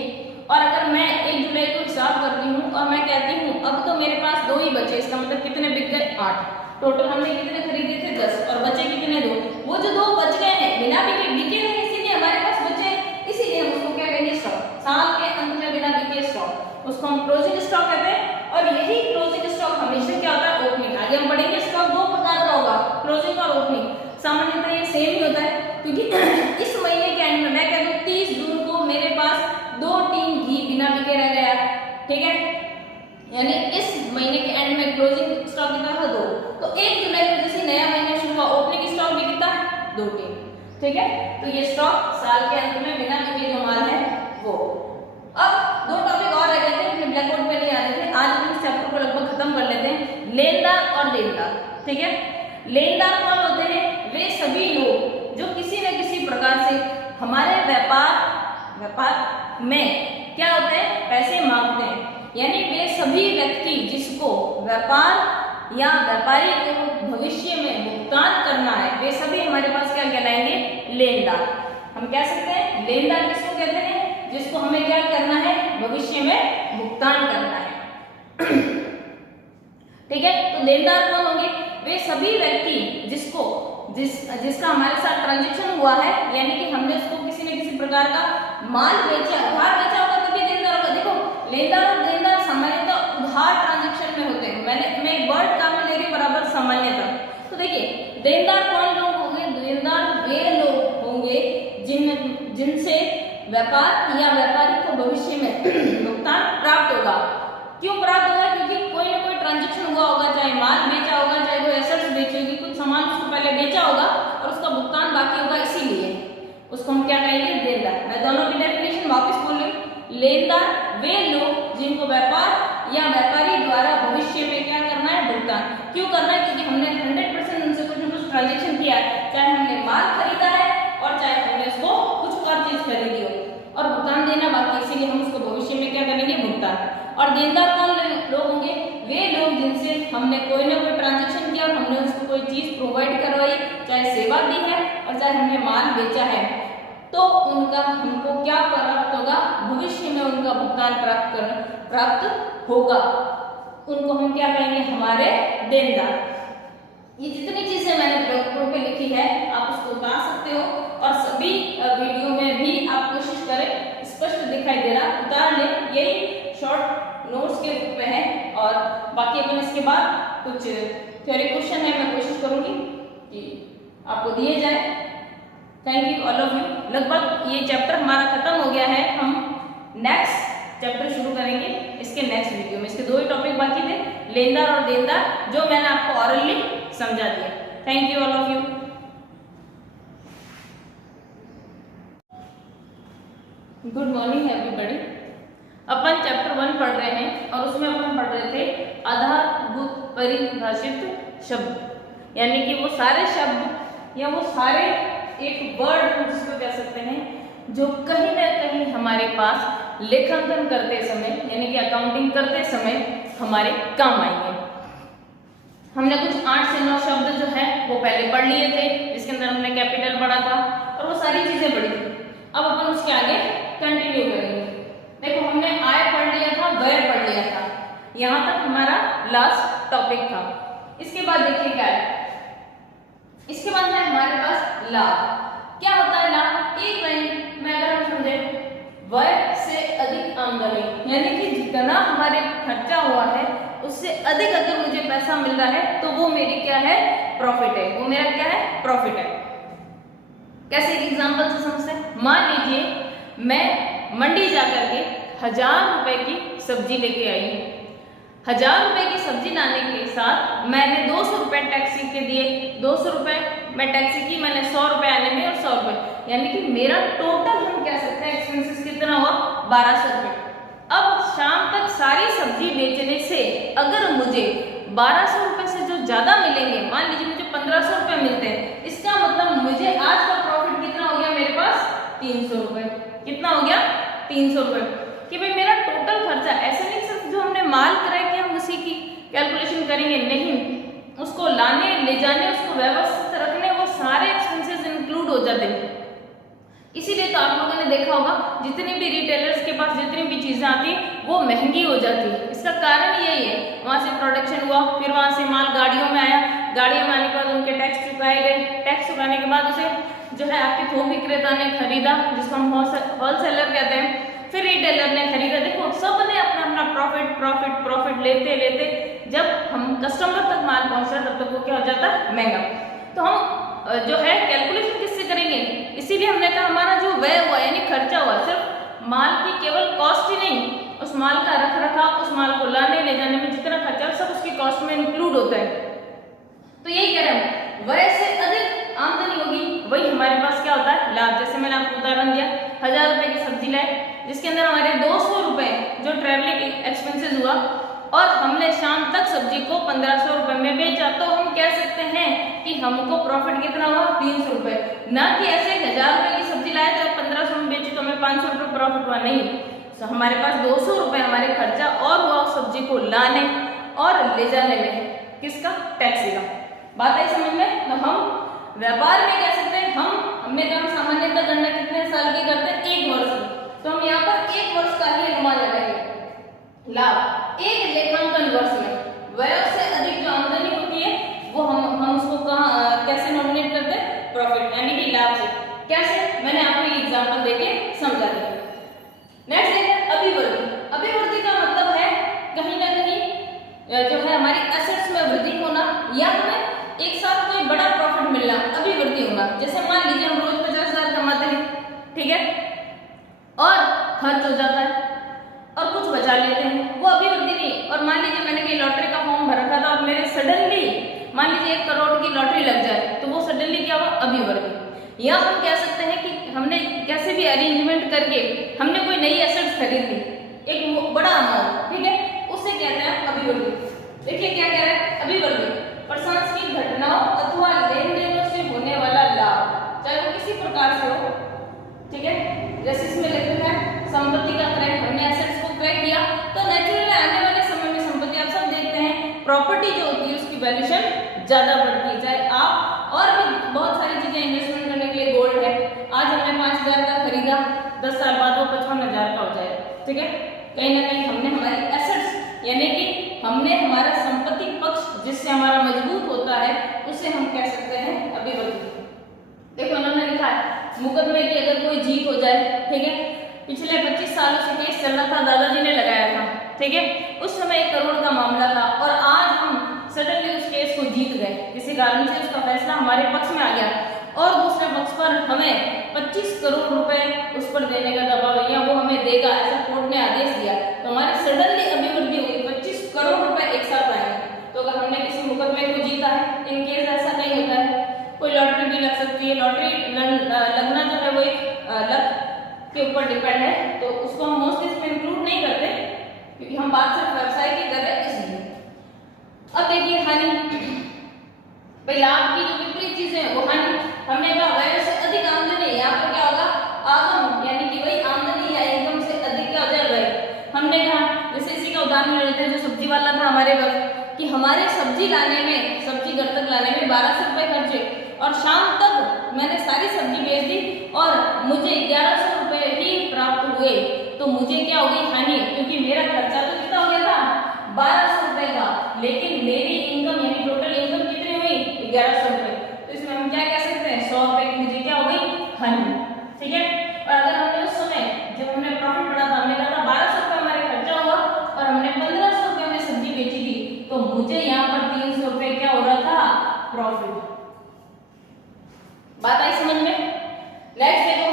और अगर मैं 1 जुलाई को हिसाब करती हूँ और मैं कहती हूँ अब तो मेरे पास 2 ही बचे, इसका मतलब कितने बिक गए, 8। टोटल हमने कितने खरीदे थे, 10, और बचे कितने, 2। वो जो 2 बच गए हैं बिना बिके नहीं, इसीलिए हमारे पास बचे, इसीलिए हम उसको क्या कहेंगे, स्टॉक। साल के अंत में बिना बिके स्टॉक, उसको हम क्लोजिंग स्टॉक कहते हैं। और यही क्लोजिंग स्टॉक हमेशा क्या होता है, ओपनिंग। आगे हम पढ़ेंगे स्टॉक 2 प्रकार का होगा, क्लोजिंग और ओपनिंग। सामान्यतः ये सेम ही होता है, क्योंकि इस महीने के एंड में मैं कह दूं 30 जून को मेरे पास 2 टीन घी बिना बिके रह गया, ठीक है, यानी इस महीने के एंड में क्लोजिंग स्टॉक कितना था, 2। तो 1 जुलाई को जैसे नया महीना शुरू हुआ ओपनिंग स्टॉक भी कितना है, 2 टीन, ठीक है। तो ये स्टॉक साल के अंत में बिना बिके जो माल है वो। अब 2 टॉपिक और रह गए थे, अपने ब्लैक बोर्ड पे नहीं आ रहे थे, आज हम इस चैप्टर को लगभग खत्म कर लेते हैं। लेनदार और देनदार, ठीक है। लेनदार कौन होते हैं, वे सभी लोग जो किसी न किसी प्रकार से हमारे व्यापार में क्या होते हैं, पैसे मांगते हैं, यानी वे सभी व्यक्ति जिसको व्यापार या व्यापारी को भविष्य में भुगतान करना है, वे सभी हमारे पास क्या कहलाएंगे, लेनदार। हम कह सकते हैं लेनदार किसको कहते हैं, जिसको हमें क्या करना है, भविष्य में भुगतान करना है, ठीक है। तो लेनदार कौन होंगे, वे सभी व्यक्ति जिसका हमारे साथ ट्रांजैक्शन हुआ है, यानी कि हमने उसको किसी न किसी प्रकार का माल बेचा, उधार बेचा होगा तभी लेनदार होगा। देखो लेनदार और देनदार सामान्यतः उधार ट्रांजैक्शन में होते हैं। मैं एक वर्ड काम में ले रही बराबर सामान्यतः। तो देखिए देनदार कौन लोग होंगे, देनदार वे लोग होंगे जिनसे व्यापार या व्यापारी को भविष्य में भुगतान प्राप्त होगा। क्यों प्राप्त होगा, क्योंकि कोई ना कोई ट्रांजैक्शन हुआ होगा, चाहे माल बेचा होगा, चाहे कोई एसेट्स बेची होगी, कुछ सामान उसको पहले बेचा होगा और उसका भुगतान बाकी होगा, इसीलिए उसको हम क्या कहेंगे, देनदार। मैं दोनों की डेफिनेशन वापस बोल रही हूँ। लेनदार वे लोग जिनको व्यापार या व्यापारी द्वारा भविष्य में क्या करना है, भुगतान। क्यों करना है? क्योंकि हमने 100% उनसे कुछ न कुछ ट्रांजेक्शन किया है, चाहे हमने माल खरीदा है और चाहे हमने उसको कुछ और चीज खरीदी हो, और भुगतान देना बाकी, इसीलिए हम उसको भविष्य में क्या करेंगे, भुगतान। और देनदार कौन लोग होंगे? वे लोग जिनसे हमने कोई ना कोई ट्रांजेक्शन किया और हमने उसको कोई चीज प्रोवाइड करवाई, चाहे सेवा दी है और चाहे हमने माल बेचा है, तो उनका हमको क्या प्राप्त होगा, भविष्य में उनका भुगतान प्राप्त होगा। उनको हम क्या कहेंगे, हमारे देनदार। ये जितनी चीजें मैंने ब्लॉग बोर्ड पे लिखी है आप उसको उतार सकते हो, और सभी वीडियो में भी आप कोशिश करें, स्पष्ट दिखाई दे रहा उतार ले, यही शॉर्ट नोट्स के रूप में है। और बाकी अपन इसके बाद कुछ थ्योरी क्वेश्चन है, मैं कोशिश करूंगी कि आपको दिए जाए। Thank you all of you. लगभग ये चैप्टर हमारा खत्म हो गया है, हम नेक्स्ट चैप्टर शुरू करेंगे इसके नेक्स्ट वीडियो में। इसके 2 ही टॉपिक बाकी थे, लेनदार और देनदार, जो मैंने आपको ऑरली समझा दिया। Thank you all of you. Good morning everybody. अपन चैप्टर 1 पढ़ रहे हैं और उसमें अपन पढ़ रहे थे आधारभूत परिभाषित शब्द, यानी कि वो सारे शब्द या वो सारे एक वर्ड जिसको कह सकते हैं जो कहीं ना कहीं हमारे पास लेखांकन करते समय यानी कि अकाउंटिंग करते समय हमारे काम आएंगे। हमने कुछ 8 से 9 शब्द जो है वो पहले पढ़ लिए थे, जिसके अंदर हमने कैपिटल पढ़ा था और वो सारी चीजें पढ़ी थी। अब अपन उसके आगे कंटिन्यू करेंगे। देखो हमने आय पढ़ लिया था, व्यय पढ़ लिया था, यहाँ तक हमारा लास्ट टॉपिक था। इसके बाद देखिए क्या है, इसके बाद है हमारे पास लाभ। क्या होता है लाभ? एक लाइन में अगर हम समझे, व्यय से अधिक आमदनी, यानी कि जितना हमारे खर्चा हुआ है उससे अधिक अगर मुझे पैसा मिल रहा है तो वो मेरी क्या है, प्रॉफिट है। वो मेरा क्या है, प्रॉफिट है। कैसे एक एग्जांपल से समझते हैं। मान लीजिए मैं मंडी जाकर के 1000 रुपए की सब्जी लेके आई हूँ। 1000 रुपए की सब्जी लाने के साथ मैंने 200 रुपए टैक्सी के दिए, 200 रुपए मैं टैक्सी की, मैंने 100 रुपए आने में और 100 रुपए, यानी कि मेरा टोटल हम कह सकते हैं एक्सपेंसेस कितना हुआ, 1200 रुपए। अब शाम तक सारी सब्जी बेचने से अगर मुझे 1200 रुपए से जो ज्यादा मिलेंगे, मान लीजिए मुझे 1500 रुपए मिलते हैं, इसका मतलब मुझे आज का प्रॉफिट कितना हो गया, मेरे पास 300 रुपए। कितना हो गया, 300 रुपए। कि भाई मेरा टोटल खर्चा, ऐसे नहीं सिर्फ जो हमने माल क्रय किया हम उसी की कैलकुलेशन करेंगे, नहीं, उसको लाने ले जाने, उसको व्यवस्थित रखने, वो सारे एक्सपेंसेस इंक्लूड हो जाते हैं। इसीलिए तो आप लोगों ने देखा होगा जितने भी रिटेलर्स के पास जितनी भी चीजें आती है वो महंगी हो जाती है। इसका कारण यही है, वहां से प्रोडक्शन हुआ, फिर वहां से माल गाड़ियों में आया, गाड़ियों में आने के बाद उनके टैक्स चुकाए गए, टैक्स चुकाने के बाद उसे जो है आपके थोक विक्रेता ने खरीदा, जिसको हम होलसेलर कहते हैं, फिर रिटेलर ने खरीदा। देखो सब ने अपना अपना प्रॉफिट प्रॉफिट प्रॉफिट लेते लेते जब हम कस्टमर तक माल पहुंचा तब तक वो क्या हो जाता है, महंगा। तो हम जो है कैलकुलेशन किससे करेंगे, इसीलिए हमने कहा हमारा जो व्यय हुआ यानी खर्चा हुआ, सिर्फ माल की केवल कॉस्ट ही नहीं, उस माल का रख रखाव, उस माल को लाने ले जाने में जितना खर्चा सब उसकी कॉस्ट में इंक्लूड होता है। तो यही कह रहे हैं, व्यय से अधिक आमदनी होगी वही हमारे पास क्या होता है, लाभ। जैसे मैंने आपको उदाहरण दिया, 1000 रुपए की सब्जी लाए, जिसके अंदर हमारे 200 रुपए जो ट्रेवलिंग एक्सपेंसेस हुआ और हमने शाम तक सब्जी को 1500 रुपए में बेचा, तो हम कह सकते हैं कि हमको प्रॉफिट कितना हुआ, 300 रुपए। ना कि ऐसे 1000 रुपए की सब्जी लाए तो 1500 में बेची तो हमें 500 रुपए प्रॉफिट हुआ, नहीं। तो हमारे पास 200 रुपए हमारे खर्चा और हुआ उस सब्जी को लाने और ले जाने में, किसका, टैक्सी का। बात आई समझ में। तो हम व्यापार में कह सकते हैं, हमने कहा सामान्यतः गणना कितने साल की करते हैं, 1 वर्ष की, तो हम यहाँ पर 1 वर्ष का ही अनुमान लगाएंगे। लाभ एक लेखांकन वर्ष में व्यय से अधिक जो आमदनी होती है वो हम उसको कहाँ कैसे नॉमिनेट करते हैं, प्रॉफिट यानी कि लाभ से। कैसे, मैंने आपको ये एग्जांपल देके समझा दिया। नेक्स्ट देखिए अभिवृद्धि। अभिवृद्धि का मतलब है कहीं ना कहीं जो है हमारी एसेट्स में वृद्धि होना या हमें एक साथ कोई बड़ा प्रॉफिट मिलना, अभिवृद्धि होगा। जैसे मान लीजिए हम रोज 50,000 कमाते हैं, ठीक है, और खर्च हो जाता है और कुछ बचा लेते हैं, वो अभिवृद्धि नहीं। और मान लीजिए मैंने कहीं लॉटरी का फॉर्म भर रखा था और मेरे सडनली मान लीजिए 1 करोड़ की लॉटरी लग जाए, तो वो सडनली क्या हुआ, अभिवृद्धि। या हम कह सकते हैं कि हमने कैसे भी अरेंजमेंट करके हमने कोई नई एसेट्स खरीद ली, एक ठीक है। कहीं ना कहीं हमने हमारी एसेट्स यानी कि हमने हमारा संपत्ति पक्ष जिससे हमारा मजबूत होता है उसे हम कह सकते हैं अभिवर्ती। देखो उन्होंने लिखा है मुकदमे की अगर कोई जीत हो जाए, ठीक है, पिछले 25 सालों से केस चल रहा था, दादाजी ने लगाया था, ठीक है, उस समय 1 करोड़ का मामला था और आज हम सडनली उस केस को जीत गए, किसी कारण से उसका फैसला हमारे पक्ष में आ गया और दूसरे पक्ष पर हमें 25 करोड़ रुपए उस पर देने का दबाव है या वो हमें देगा, ऐसा कोर्ट ने आदेश दिया, तो हमारी सडनली अभिवृद्धि हुई, 25 करोड़ रुपए एक साथ आएंगे। तो अगर हमने किसी मुकदमे को जीता है, इन केस ऐसा नहीं होता है, कोई लॉटरी भी लग सकती है, लॉटरी लगना जो है वो एक लक के ऊपर डिपेंड है, तो उसको हम मोस्टली इसमें इंक्लूड नहीं करते क्योंकि हम बात सिर्फ व्यवसाय की कर रहे हैं इसलिए। अब देखिए हानि, भाई लाभ की जो विपरीत चीजें हैं वो हानि। हमने कहा व्यय से अधिक आमदनी, यहाँ पर क्या होगा आगम, यानी कि वही आमदनी या इनकम से अधिक क्या हो जाए व्यय। हमने कहा जैसे इसी का उदाहरण लेते हैं, जो सब्जी वाला था हमारे पास, कि हमारे सब्जी लाने में, सब्जी घर तक लाने में 1200 रुपए खर्चे और शाम तक मैंने सारी सब्जी बेच दी और मुझे 1100 रुपए ही प्राप्त हुए, तो मुझे क्या हो गई हानि, क्योंकि मेरा खर्चा तो कितना हो गया था 1200 रुपए का, लेकिन मेरी इनकम यानी टोटल इनकम कितनी हुई 1100 रुपए। तो इसमें हम क्या कह सकते हैं 100 रुपए की मुझे क्या हो गई हानि, ठीक है। और अगर हमने उस समय जब हमने प्रॉफिट बढ़ा था, हमने कहा था 1200 रुपए हमारे खर्चा हुआ और हमने 1500 रुपए में सब्जी बेची थी, तो मुझे यहाँ पर 300 रुपए क्या हो रहा था प्रॉफिट। बात आई समझ में। नेक्स्ट देखो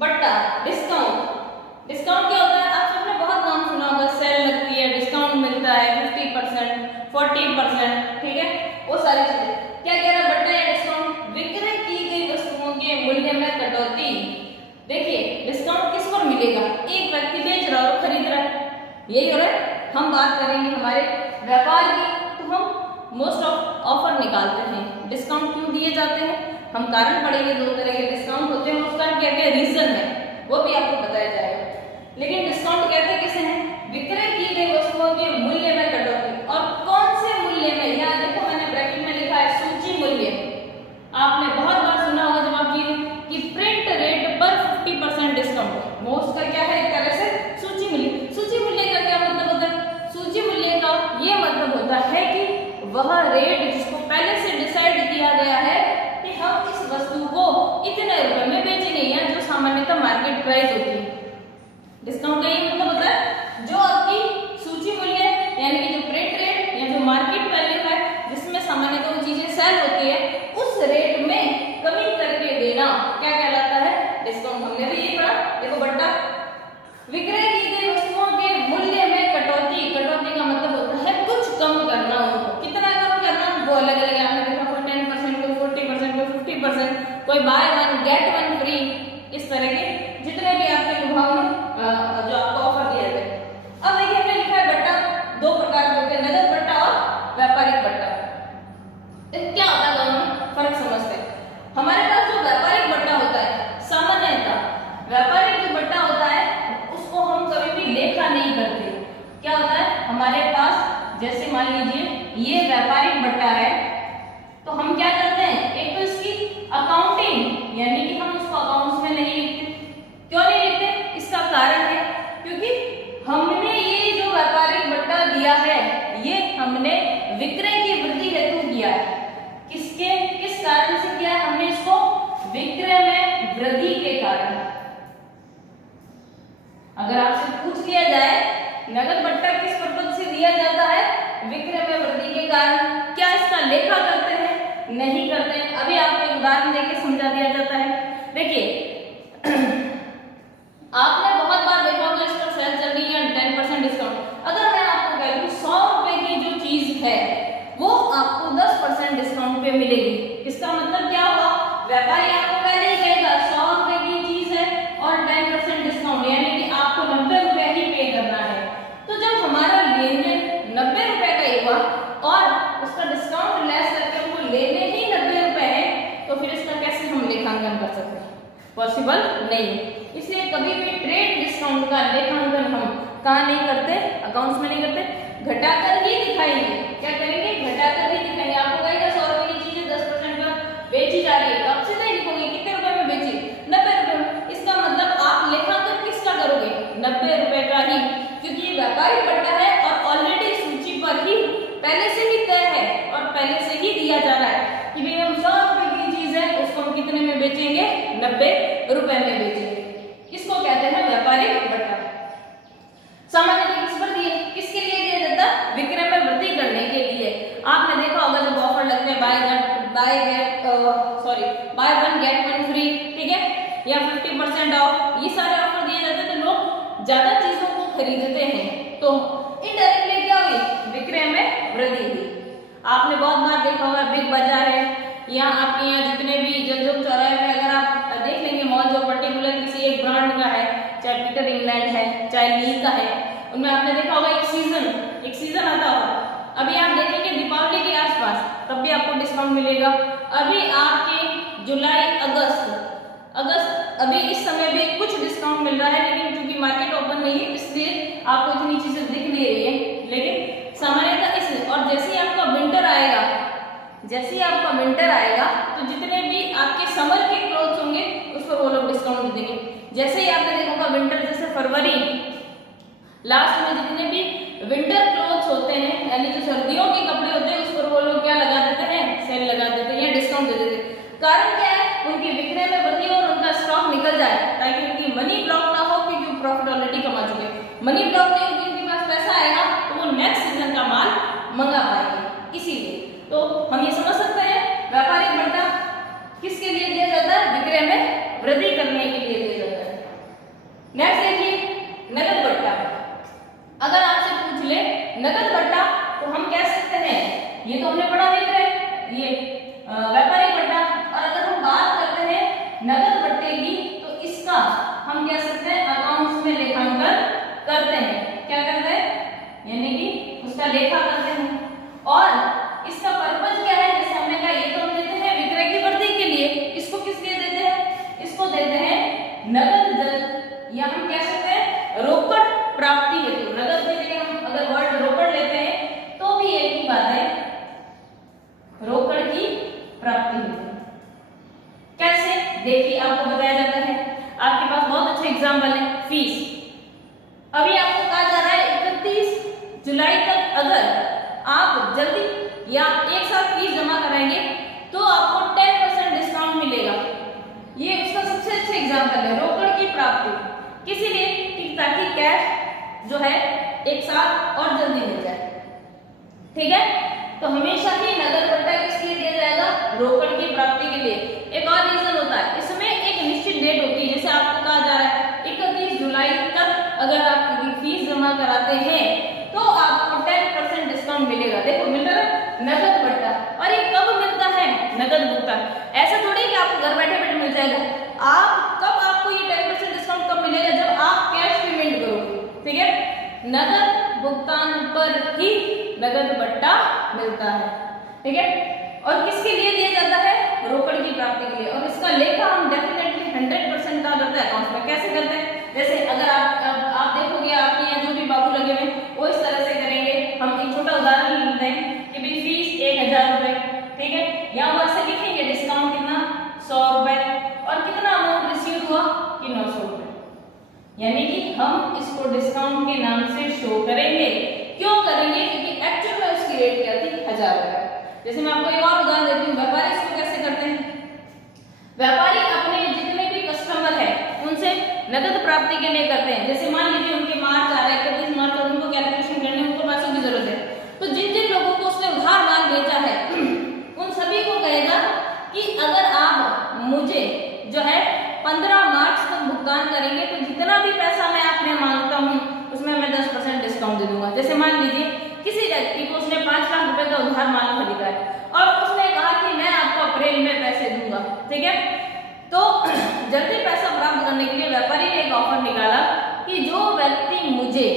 बट्टा, डिस्काउंट। डिस्काउंट क्या होता है, आप सबने बहुत नाम सुना होगा, सेल लगती है, डिस्काउंट मिलता है 50%, 40%, ठीक है, वो सारी चीजें। क्या कह रहा है बट्टा या डिस्काउंट, विक्रय की गई वस्तुओं के मूल्य में कटौती। देखिए डिस्काउंट किस पर मिलेगा, एक व्यक्ति बेच रहा है और खरीद रहा है, यही हो रहा है। हम बात करेंगे हमारे व्यापार की, तो हम मोस्ट ऑफ ऑफर निकालते हैं। डिस्काउंट क्यों दिए जाते हैं, हम कारण पढ़ेंगे, 2 तरह के डिस्काउंट होते हैं, उसका क्या क्या रीजन है वो भी आपको बताया जाएगा। लेकिन डिस्काउंट कहते किसे हैं, विक्रय की गई वस्तुओं के मूल्य में कटौती। और कौन से मूल्य में, यहाँ देखो मैंने ब्रैकेट में लिखा है सूची मूल्य। आपने बहुत बार सुना होगा जब आप कि प्रिंट रेट पर 50% डिस्काउंट, वो उसका क्या है एक तरह से सूची मूल्य। सूची मूल्य का क्या मतलब होता है, सूची मूल्य का ये मतलब होता है कि वह रेट जिसको पहले से डिसाइड किया गया है कि हम इस वस्तु को इतने रुपए में बेचेंगे, या जो सामान्यतः मार्केट प्राइस होती है। डिस्काउंट का ये मतलब होता है जो आपकी सूची मूल्य यानी कि जो प्रिंट रेट या जो मार्केट वैल्यू है जिसमें सामान्यतः वो चीजें सेल होती है, उस रेट में कमी करके देना क्या कहलाता है, डिस्काउंट। हमने भी ये पढ़ा। देखो बट्टा, विक्रय की गई वस्तुओं के मूल्य में कटौती। कटौती का मतलब होता है कुछ कम करना, उनको कितना कम करना, वो अलग अलग आपने देखा, कोई 10%, कोई 40%, कोई 50%, कोई बाय 1 गेट 1 फ्री, इस तरह के जितने भी आपके विभाग में जो आपको ऑफर दिया जाए। अब देखिए हमने लिखा है बट्टा 2 प्रकार के होते हैं, नगद बट्टा और व्यापारिक बट्टा। क्या होता है दोनों में फर्क समझते हैं। हमारे पास जो व्यापारिक बट्टा होता है, सामान्यतः व्यापारिक जो बट्टा होता है उसको हम कभी भी लेखा नहीं करते। क्या होता है हमारे पास, जैसे मान लीजिए ये व्यापारिक बट्टा है, तो हम क्या करते हैं, एक तो इसकी अकाउंटिंग यानी कि हम उसको अकाउंट्स में नहीं लिखते। क्यों नहीं लिखते, इसका कारण है क्योंकि हमने ये जो व्यापारिक बट्टा दिया है ये हमने विक्रय की वृद्धि हेतु किया है। किस कारण से किया है, हमने इसको विक्रय में वृद्धि के कारण। अगर आपसे पूछ लिया जाए नगद बट्टा किस पर्पज से दिया जाता है, विक्रय में वृद्धि के कारण, क्या इसका लेखा करते हैं, नहीं करते हैं। अभी आपको एक उदाहरण देके समझा दिया जाता है। देखिए आपने बहुत बार देखा होगा इस पर सेल चल रही है 10% डिस्काउंट। अगर मैं आपको कह दूं 100 रुपए की जो चीज है वो आपको 10% डिस्काउंट पे मिलेगी, इसका मतलब क्या होगा, व्यापारी आपको पहले ही कहेगा 100 रुपए की चीज है और 10% डिस्काउंट, यानी कि आपको 90 रुपए ही पे करना है। तो जब हमारा लेन देन 90 रुपए का ही हुआ और उसका डिस्काउंट लेस करके हमको लेने ही 90 रुपए है, तो फिर इसका कैसे हम लेखांकन कर सकते हैं, पॉसिबल नहीं। इसलिए कभी भी ट्रेड डिस्काउंट का लेखांकन हम कहाँ नहीं करते, अकाउंट्स में नहीं करते, घटाकर ही दिखाएंगे। क्या करेंगे, घटाकर ही दिखाएंगे। आपको कहेगा 100 रुपए की चीजें 10% पर बेची जा रही है, तो आप सीधे लिखोगे कितने रुपए में बेची, 90 रुपए में। इसका मतलब आप लेखांकन किसका करोगे, 90 रुपए रुपए का ही, क्योंकि ये व्यापारिक बट्टा है और ऑलरेडी सूची पर ही पहले से ही तय है और पहले से ही दिया जा रहा है कि भाई हम 100 रुपए की चीज है उसको हम कितने में बेचेंगे, 90 रुपए में बेचेंगे। इसको कहते हैं व्यापारिक बट्टा। सामान्यतः किस पर दिए, किसके लिए दिया जाता है, विक्रय में वृद्धि करने के लिए। आपने देखा होगा जब ऑफर लगते हैं by one get one free, ठीक है, या 50% ऑफ, ये सारे ऑफर दिए जाते हैं तो लोग ज्यादा चीजों को खरीदते हैं, तो इनडायरेक्टली क्या हुई, विक्रय में वृद्धि हुई। आपने बहुत बार देखा होगा बिग बाजार है या आपके यहाँ जितने भी जंजोग चौराहे में अगर आप देख लेंगे मॉल जो पर्टिकुलर किसी एक ब्रांड का है, चाहे पीटर इंग्लैंड है चाहे ली का है, उनमें आपने देखा होगा एक सीजन आता होगा। अभी आप देखेंगे दीपावली के आसपास तब भी आपको डिस्काउंट मिलेगा। अभी आपके जुलाई अगस्त अभी इस समय भी कुछ डिस्काउंट मिल रहा है, लेकिन क्योंकि मार्केट ओपन नहीं है इसलिए आपको इतनी चीजें दिख नहीं रही है, लेकिन सामान्यतः इस और जैसे ही आपका विंटर आएगा तो जितने भी आपके समर के क्लोथ्स होंगे उस पर वो लोग डिस्काउंट देंगे। जैसे ही आपने देखा होगा विंटर जैसे फरवरी लास्ट में जितने भी विंटर क्लोथ्स होते हैं यानी जो सर्दियों के कपड़े होते हैं उस पर वो लोग क्या लगा देते हैं, सेल लगा देते हैं या डिस्काउंट दे देते हैं। कारण क्या है, उनकी विक्रय में वृद्धि और उनका स्टॉक निकल जाए ताकि उनकी मनी ब्लॉक ना हो, क्योंकि प्रॉफिट ऑलरेडी कमा चुके हैं। मनी ब्लॉक नहीं होगी, उनके पास पैसा आएगा तो वो नेक्स्ट सीजन का माल मंगा पाएंगे। इसीलिए तो हम ये समझ सकते हैं व्यापारिक बट्टा किसके लिए दिया जाता है, विक्रय में वृद्धि करने के लिए दिया जाता है। नेक्स्ट देखिए नकद बट्टा। अगर आपसे पूछ ले नकद बट्टा तो हम कह सकते हैं, ये तो हमने पढ़ा विक्रय, ये व्यापारिक बट्टा, और अगर हम बात करते हैं नकद बट्टे की तो इसका हम कह सकते हैं अकाउंट्स में लेखांकन करते हैं। क्या करते हैं, यानी कि उसका लेखा करते हैं। और इसका पर्पज क्या है, जैसे हमने कहा ये तो हम देते हैं विक्रय की वृद्धि के लिए, इसको किस लिए देते हैं, इसको देते हैं नकद जल, या हम कह सकते हैं रोकड़ प्राप्ति हेतु। नकद के लिए हम अगर वर्ड रोकड़ लेते हैं तो भी एक ही बात है, रोकड़ की प्राप्ति हेतु। कैसे, देखिए आपको बताया जाता है, आपके पास बहुत अच्छा एग्जाम्पल है फीस। अभी आपको कहा जा रहा है 31 जुलाई तक अगर आप जल्दी या एक साथ फीस जमा कराएंगे तो आपको 10% डिस्काउंट मिलेगा। ये उसका सबसे अच्छा एग्जाम्पल है रोकड़ की प्राप्ति, किसी लिए कि ताकि कैश जो है एक साथ और जल्दी मिल जाए, ठीक है। तो हमेशा ही नगद बट्टा किस लिए दिया जाएगा, रोकड़ की प्राप्ति के लिए। एक और रीजन होता है, इसमें एक निश्चित डेट होती है, जैसे आपको कहा जा रहा है 31 जुलाई तक अगर आप फीस जमा कराते हैं तो आपको 10% डिस्काउंट मिलेगा। देखो मिल रहा है नगद बट्टा, और ये कब मिलता है, नगद भुगतान। ऐसा थोड़ी कि आपको घर बैठे बैठे मिल जाएगा, आपको ये 10% डिस्काउंट कब मिलेगा, जब आप कैश पेमेंट करोगे, ठीक है। नगद भुगतान पर ही नगद बट्टा मिलता है, ठीक है। और किसके लिए दिया जाता है, रोकड़ की प्राप्ति के लिए। और इसका लेखा हम डेफिनेटली 100% का करते हैं अकाउंट में। कैसे करते हैं, जैसे अगर आप देखोगे आपके यहाँ जो भी बाबू लगे हुए वो इस तरह से करेंगे। हम एक छोटा उदाहरण लेते हैं कि भाई फीस 1000 रुपए, ठीक है, यहाँ पर से लिखेंगे डिस्काउंट कितना 100 रुपए, और कितना अमाउंट रिसीव हुआ कि 900 रुपए, यानी कि हम इसको डिस्काउंट के नाम से शो करेंगे। क्यों करेंगे, क्योंकि एक्चुअल में उसकी रेट क्या थी, 1000 रुपए। जैसे मैं आपको एक और उदाहरण देती हूँ, व्यापारी इसको कैसे करते हैं। व्यापारी अपने जितने भी कस्टमर है उनसे नगद प्राप्ति के लिए करते हैं। जैसे मान लीजिए उनके मार्च आ रहा है 31 मार्च और उनको कैलकुलेशन करने उनको पैसों की जरूरत है, तो जिन जिन लोगों को उसने उधार माल बेचा है उन सभी को कहेगा कि अगर आप मुझे जो है 15 मार्च तक भुगतान करेंगे तो जितना भी पैसा मैं आपने मांगता हूँ उसमें मैं 10% डिस्काउंट दे दूंगा। जैसे मान लीजिए किसी व्यक्ति को उसने 5 लाख रुपए का उधार माल खरीदा है और उसने कहा कि मैं आपको अप्रैल में पैसे दूंगा, ठीक है। तो जल्दी पैसा प्राप्त करने के लिए व्यापारी ने एक ऑफर निकाला कि जो व्यक्ति मुझे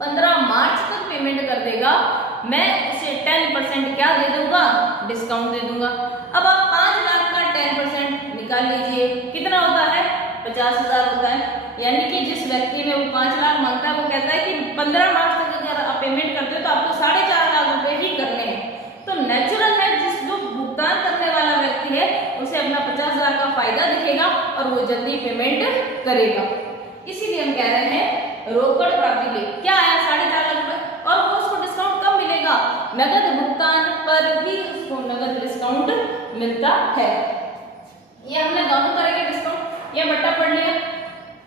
15 मार्च तक पेमेंट कर देगा मैं उसे 10% क्या दे दूंगा, डिस्काउंट दे दूंगा। अब आप 5 लाख का 10% निकाल लीजिए, कितना होता है, 50,000 होता है। यानी कि जिस व्यक्ति ने वो 5 लाख मांगता है वो कहता है कि 15 मार्च तक अगर आप पेमेंट करते हो तो आपको 4.5 लाख रुपए ही करने हैं। तो नेचुरल है जिस जो भुगतान करने वाला व्यक्ति है उसे अपना 50,000 का फायदा दिखेगा और वो जल्दी पेमेंट करेगा। इसीलिए हम कह रहे हैं रोकड़ प्राप्ति के लिए क्या आया 4.5 लाख रुपए, और वो उसको डिस्काउंट कब मिलेगा, नगद भुगतान पर भी उसको नगद डिस्काउंट मिलता है। ये हमने दोनों तरह के डिस्काउंट ये बट्टा पढ़ लिया।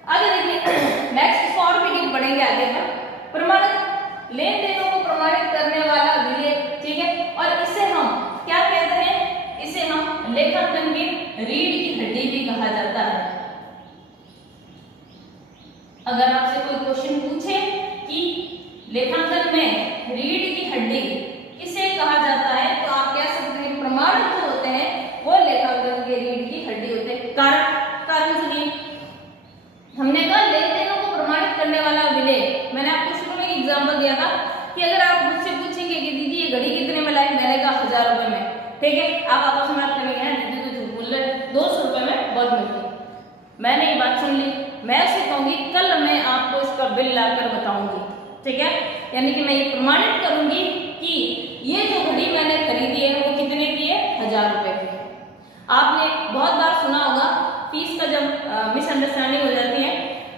आगे देखिए नेक्स्ट इसको और भी डीप बढ़ेंगे आगे में। प्रमाणित लेन देनों को प्रमाणित करने वाला विलेख, ठीक है, और इसे हम क्या कहते हैं, इसे हम लेखांकन की रीढ़ की हड्डी भी कहा जाता है। अगर आपसे कोई क्वेश्चन पूछे कि लेखांकन में रीढ़ की हड्डी किसे कहा जाता है, तो आप कह सकते हैं प्रमाणित जो होते हैं वो लेखांकन के रीढ़ की हड्डी होते हैं। कारण सुनिए, हमने कहा लेन देनों को प्रमाणित करने वाला विलेख। मैंने आपको शुरू में एग्जांपल दिया था कि अगर आप मुझसे पूछेंगे कि दीदी ये घड़ी कितने में लाई, मैंने कहा 1000 रुपए में, ठीक है, आप आपस में बात करेंगे दीदी तो झूठ बोल रहे, 200 रुपए में बहुत मिलती। मैंने ये बात सुन ली, मैं उसे कहूंगी कल मैं आपको इसका बिल लाकर बताऊंगी, ठीक है, यानी कि मैं ये प्रमाणित करूंगी कि ये जो घड़ी मैंने खरीदी है वो कितने की है, 1000 रुपए की। आपने बहुत बार सुना होगा फीस का जब मिसअंडरस्टैंडिंग हो जाती है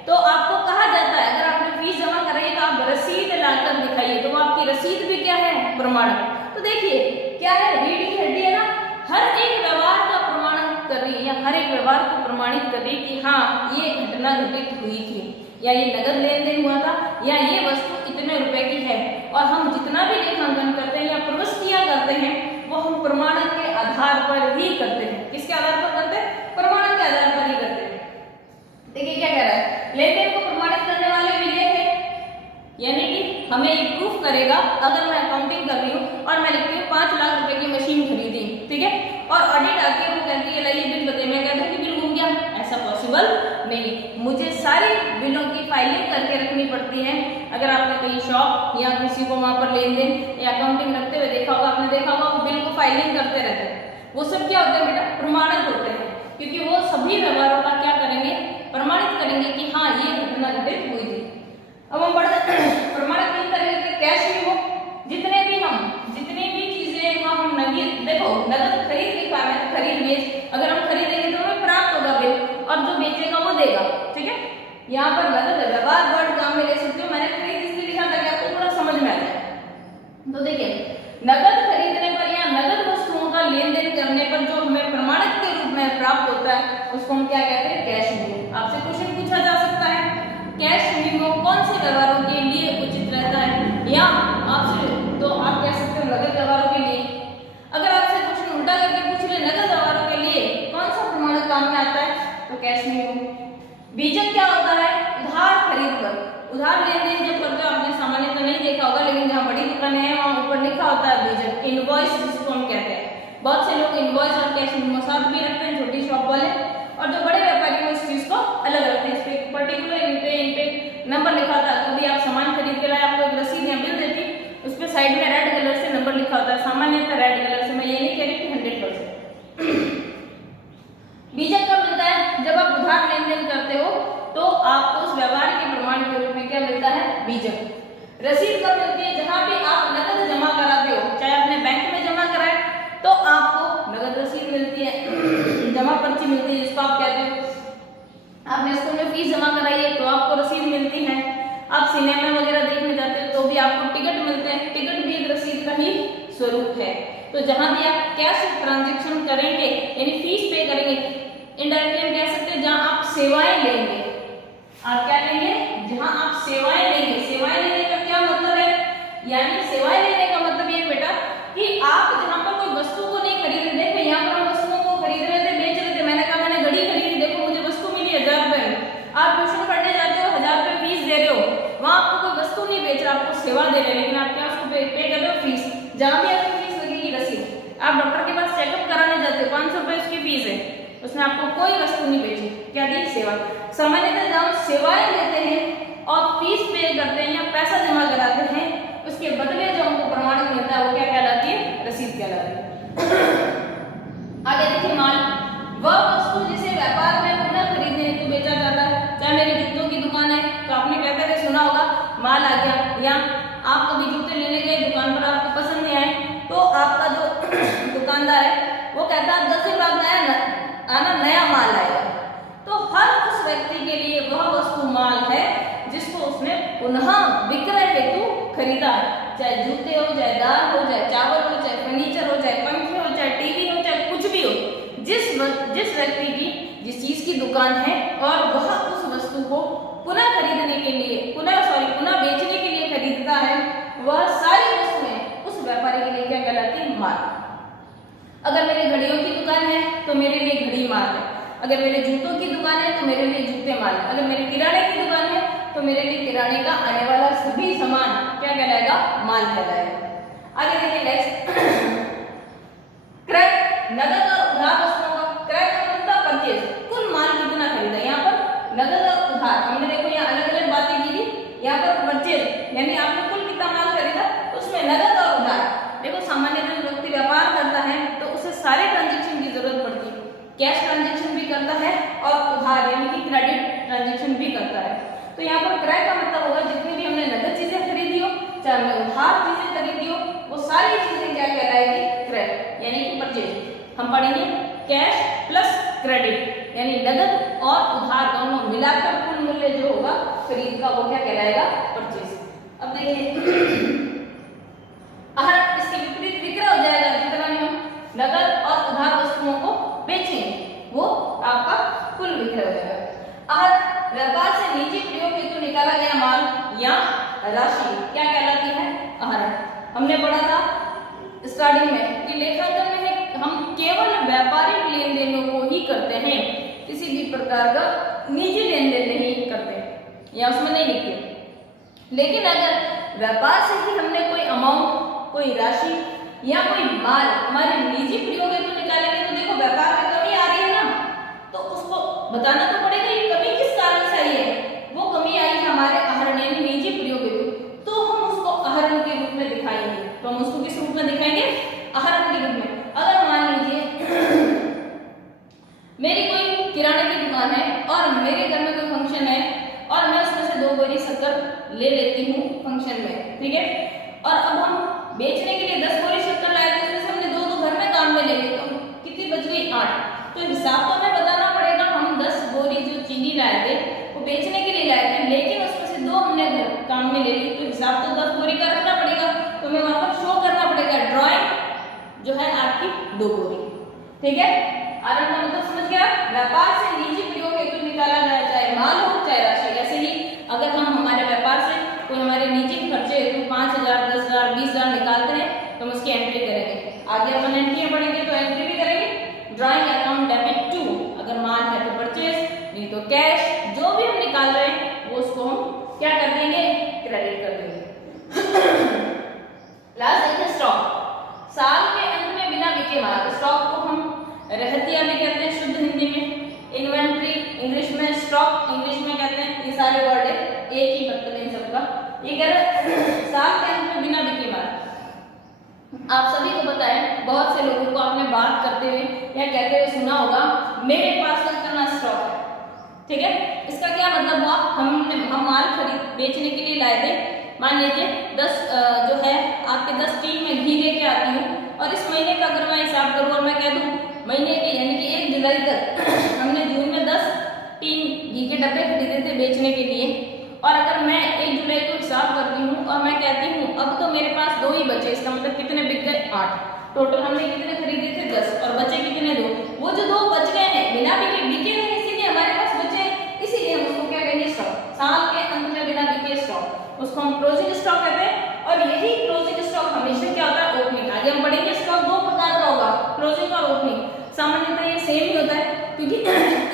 तो आपको कहा जाता है अगर आपने फीस जमा कराई है तो आप रसीद लाकर दिखाइए, तो वो आपकी रसीद भी क्या है, प्रमाणक। तो देखिए क्या है, रीढ़ की हड्डी है ना, हर एक व्यवहार का प्रमाणन कर रही है या हर एक व्यवहार को प्रमाणित कर रही है कि हाँ ये घटना घटित हुई थी, या ये नगद लेन देन हुआ था, या ये वस्तु इतने रुपए की है। और हम जितना भी लेखांकन करते हैं या प्रविष्टियां करते हैं वो हम प्रमाणन के आधार पर ही करते हैं। किसके आधार पर करते हैं, प्रमाणन के आधार पर ही करते हैं। देखिए क्या कह रहा है, लेन देन को प्रमाणित करने वाले विलेख है, यानी कि हमें ये प्रूफ करेगा। अगर मैं अकाउंटिंग कर रही हूँ और मैं लिखती हूँ 5 लाख रुपए की मशीन खरीदी, ठीक है, और ऑडिट आती है वो कहती है लाइए बिल बताइए, मैं कहती हूँ कि बिल घूम गया, ऐसा पॉसिबल नहीं। मुझे सारी बिलों की फाइलिंग करके रखनी पड़ती है। अगर आपने कहीं शॉप या किसी को वहां पर लेन देन या अकाउंटिंग रखते हुए देखा होगा, आपने देखा होगा वो बिल को फाइलिंग करते रहते हैं, वो सब क्या होते हैं बेटा, प्रमाणित होते हैं, क्योंकि वो सभी व्यवहारों का क्या करेंगे, प्रमाणित करेंगे कि हाँ ये घटना घटित हुई थी। अब हम बढ़ते प्रमाणित नहीं करेंगे कैश में, जितनी भी चीजें हम नगद, देखो नगद खरीद लिखा है तो खरीद बेच, अगर हम खरीदेंगे तो हमें प्राप्त होगा बिल, और जो बेचेगा वो देगा, ठीक है। यहाँ पर नगद व्यवहार वर्ड काम में ले सकते हो, मैंने खरीद इसलिए लिखा था कि आपको थोड़ा समझ में आ जाए। तो देखिए नगद खरीदने पर या नगद वस्तुओं का लेन देन करने पर जो हमें प्रमाणित के रूप में प्राप्त होता है उसको हम क्या कहते हैं, कैश मेमो। आपसे क्वेश्चन पूछा जा सकता है कैश मेमो कौन से व्यवहारों के लिए उचित रहता है, या आपसे तो आप कह सकते हो नगद व्यवहारों के लिए। अगर आपसे क्वेश्चन उल्टा करके पूछ ले नगद व्यवहारों के लिए कौन सा प्रमाणक काम में आता है, तो कैश मेमो। बीजक क्या होता है, उधार खरीद पर, उधार लेन देन जब करते हो, आपने सामान्यतः नहीं देखा होगा लेकिन जहाँ बड़ी दुकानें हैं वहाँ ऊपर लिखा होता है बीजक, इनवॉइस जिसको हम कहते हैं। बहुत से लोग इनवॉइस और कैश मेमो साथ भी रखते हैं, छोटी शॉप वाले, और जो बड़े व्यापारी हैं इस चीज को अलग रखते हैं। इस पे पर्टिकुलर इन पे नंबर लिखा होता है। कभी आप सामान खरीद के लाए, आपको एक रसीद या बिल देती, उस पे साइड में रेड कलर से नंबर लिखा होता है, सामान्यतः रेड कलर से, मैं ये नहीं कह रही कि 100%। बीजक कब मिलता है, जब आप उधार लेन देन करते हो तो आपको उस व्यवहार के प्रमाण के रूप में क्या मिलता है, बीजक। रसीद कब मिलती है, जहां भी आप नकद जमा कराते हो, चाहे आपने बैंक में जमा कराए तो आपको नगद रसीद मिलती है, जमा पर्ची मिलती है जिसको आप कहते हो। आपने स्कूल में फीस जमा कराई है तो आपको रसीद मिलती है। आप सिनेमा वगैरह देखने जाते हो तो भी आपको टिकट मिलते हैं, टिकट भी एक रसीद का ही स्वरूप है। तो जहां भी आप कैश ट्रांजैक्शन करेंगे यानी फीस पे करेंगे, इनडायरेक्टली हम कह सकते हैं जहां आप सेवाएं लेंगे, आप क्या लेंगे, जहां आप सेवाएं लेंगे। सेवाएं लेने का क्या मतलब है, यानी सेवाएं लेने का मतलब ये बेटा कि आप जहां पर कोई वस्तु को नहीं खरीद रहे, देखो यहाँ पर हम वस्तुओं को खरीद रहे थे, बेच रहे थे, मैंने कहा मैंने घड़ी खरीदी, देखो मुझे वस्तु मिली 1000 रुपए में। आप ट्यूशन पढ़ने जाते हो, 1000 रुपए फीस दे रहे हो, वहां आपको कोई वस्तु नहीं बेच रहा, आपको सेवा दे रहे, लेकिन आप क्या उसको पे कर रहे हो, फीस। जहां भी आपकी फीस लगेगी रसीद। आप डॉक्टर के पास चेकअप कराने जाते हो, 500 रुपए उसकी फीस है, उसने आपको कोई वस्तु नहीं बेची, क्या दी, सेवा। सामान्यतः जब हम सेवाएं लेते हैं और फीस पे करते हैं या पैसा जमा कराते हैं, उसके बदले जो हमको प्रमाणित मिलता है वो क्या कहलाती है, रसीद कहलाती है। आगे देखिए माल, वह वस्तु जिसे व्यापार में पुनः खरीदने हेतु बेचा जाता है। चाहे मेरी जूतों की दुकान है तो आपने कहते हुए सुना होगा माल आ गया, या आप कभी जूते लेने गए दुकान पर आपको पसंद नहीं आए तो आपका जो दुकानदार है वो कहता है 10 दिन बाद नया माल आएगा। तो हर उस व्यक्ति के लिए वह वस्तु माल है जिसको उसने पुनः विक्रय हेतु खरीदा है। चाहे जूते हो, चाहे दाल हो, चाहे चावल हो, चाहे फर्नीचर हो, चाहे पंखे हो, चाहे टीवी हो, चाहे कुछ भी हो, जिस व्यक्ति की जिस चीज की दुकान है और वह उस वस्तु को पुनः खरीदने के लिए पुनः बेचने के लिए खरीदता है, वह सारी वस्तुएं उस व्यापारी के लिए क्या कहलाती है? माल। अगर मेरे घड़ियों की दुकान है तो मेरे लिए घड़ी माल है। अगर मेरे जूतों की दुकान है तो मेरे लिए जूते माल है। अगर मेरे किराने की दुकान है तो मेरे लिए किराने का आने वाला सभी सामान क्या कहलाएगा? माल कहलाएगा। आगे देखिए नेक्स्ट, क्रय, नगद और उधार वस्तुओं का क्रय का परचेज, कुल माल कितना खरीदा। यहाँ पर नगद और उधार, हमने देखो यहाँ अलग अलग बातें की थी। यहाँ पर परचेज यानी आपने कुल कितना माल खरीदा, उसमें नगद और उधार। देखो सामान्यतः जो व्यक्ति व्यापार करता है तो उसे सारे ट्रांजेक्शन की जरूरत पड़ती है, कैश ट्रांजेक्शन भी करता है और उधार यानी कि क्रेडिट ट्रांजेक्शन भी करता है। तो यहाँ पर क्रय का मतलब होगा जितनी भी हमने नगद चीजें खरीदी हो, चाहे हमने उधार चीजें खरीदी हो, वो सारी चीजें क्या कहलाएगी? क्रय यानी कि परचेज। हम पढ़ेंगे कैश प्लस क्रेडिट यानी नगद और उधार दोनों मिलाकर कुल मूल्य जो होगा खरीद का वो क्या कहलाएगा? परचेज। अब देखिए आहरण, इसके विपरीत विक्रय हो जाएगा। जितना भी हम नगद और उधार वस्तुओं को बेचेंगे वो आपका कुल विक्रय हो जाएगा। आहरण, व्यापार से निजी प्रयोग हेतु निकाला गया माल या राशि क्या कहलाती है? आहरण। हमने पढ़ा था स्टार्टिंग में कि लेखांकन में है हम केवल व्यापारिक लेन देनों को ही करते हैं, किसी भी प्रकार का निजी लेन देन नहीं करते या उसमें नहीं लिखते। लेकिन अगर व्यापार से ही हमने कोई अमाउंट, कोई राशि या कोई माल हमारे निजी प्रयोग हेतु निकालेंगे तो देखो व्यापार में कमी आ रही है ना, तो उसको बताना तो पड़ेगा ये कमी किस कारण से आई है। वो कमी आई है हमारे आहरण यानी निजी प्रयोग हेतु, तो हम उसको आहरण के रूप में दिखाएंगे। तो हम उसको किस रूप में दिखाएंगे? आहरण के रूप में। अगर मान लीजिए मेरी कोई किराने की दुकान है और मेरे घर में कोई फंक्शन है और मैं उसमें से 2 बोरी शक्कर ले लेती हूँ फंक्शन में, ठीक है, और अब हम बेचने के लिए 10 बोरी शक्कर लाए थे, उसमें से हमने 2 घर में काम में ले ली, तो कितनी बच गई? 8। तो हिसाब तो हमें बताना पड़ेगा। हम 10 बोरी जो चीनी लाए थे वो बेचने के लिए लाए थे, लेकिन उसमें से 2 हमने काम में ले ली, तो हिसाब तो 10 बोरी का रखना पड़ेगा। तो हमें वहां पर शो करना पड़ेगा ड्राइंग जो है आपकी 2 बोरी, ठीक है। आहरण का मतलब समझ गया? व्यापार से निजी प्रयोग हेतु निकाला गया चाहे माल हो चाहे राशि। ऐसे ही अगर हम हमारे व्यापार से कोई हमारे निजी खर्चे हेतु 5,000, 10,000, 20,000 निकालते हैं तो हम उसकी एंट्री करेंगे। आगे अपन एंट्री पढ़ेंगे तो एंट्री भी करेंगे। ड्राइंग अकाउंट डेबिट टू, अगर माल है तो परचेज, नहीं तो कैश, जो भी हम निकाल रहे हैं वो उसको हम क्या कर देंगे? क्रेडिट कर देंगे। लास्ट देखिए स्टॉक, साल के अंत में बिना बिके माल। स्टॉक को हम रहतिया में कहते हैं शुद्ध हिंदी में, इन्वेंट्री इंग्लिश में, स्टॉक इंग्लिश में कहते हैं। ये सारे वर्ड है, एक ही मतलब इन सबका। ये कह रहे साल के अंत में बिना बिके माल। आप सभी को पता है, बहुत से लोगों को आपने बात करते हुए या कहते हुए सुना होगा मेरे पास इतना स्टॉक है, ठीक है। इसका क्या मतलब हुआ? हम माल खरीद बेचने के लिए लाए थे। मान लीजिए 10 जो है आपके 10 टीन में घी लेके आती हूँ और इस महीने का अगर मैं हिसाब करूँ और मैं कह दूँ महीने के यानी कि 1 जुलाई तक हमने जून में 10 टीन घी के डब्बे खरीदे थे बेचने के लिए, और अगर मैं 1 जुलाई को हिसाब करती हूँ और मैं कहती हूँ अब तो मेरे पास 2 ही बचे, इसका मतलब कितने बिक गए? 8। टोटल हमने कितने खरीदे थे? 10, और बचे कितने? 2। वो जो 2 बच गए हैं बिना बिके नहीं, इसीलिए हमारे पास बचे, इसीलिए हम उसको क्या कहेंगे? स्टॉक। साल के अंत में बिना बिके स्टॉक, उसको हम क्लोजिंग स्टॉक कहते हैं। और यही क्लोजिंग स्टॉक हमेशा क्या होता है? ओपनिंग। आगे हम पढ़ेंगे स्टॉक 2 प्रकार का होगा, क्लोजिंग और ओपनिंग। सामान्यतः ये सेम ही होता है, क्योंकि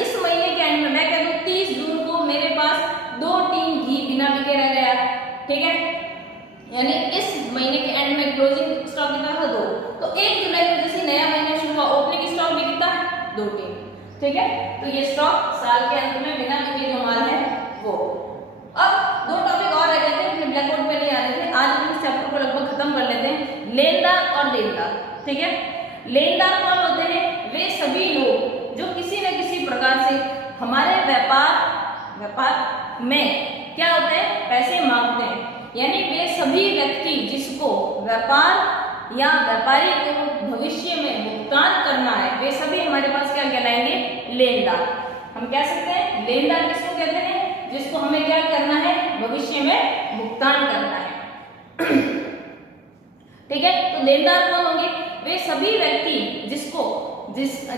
इस महीने के एंड में मैं कह दूं 30 जून को मेरे पास 2 टीन घी बिना बिके रह गया, ठीक है, यानी इस महीने के एंड में क्लोजिंग स्टॉक कितना था? 2। तो 1 जुलाई को जैसे नया महीना शुरू हुआ, ओपनिंग स्टॉक भी कितना है? 2 टीन, ठीक है। तो ये स्टॉक साल के अंत में बिना बिके जो माल है वो। अब 2 टॉपिक और रह गए थे, अपने ब्लैक बोर्ड पे नहीं आ रहे थे, आज हम इस चैप्टर को लगभग खत्म कर लेते हैं। लेनदार और देनदार, ठीक है। लेनदार कौन होते हैं? वे सभी लोग जो किसी न किसी प्रकार से हमारे व्यापार में क्या होते हैं? पैसे मांगते हैं, यानी वे सभी व्यक्ति जिसको व्यापार या व्यापारी को भविष्य में भुगतान करना है, वे सभी हमारे पास क्या कहलाएंगे? लेनदार। हम कह सकते हैं लेनदार किसको कहते हैं? जिसको हमें क्या करना है, भविष्य में भुगतान करना है। ठीक है, तो देनदार कौन होंगे? वे सभी व्यक्ति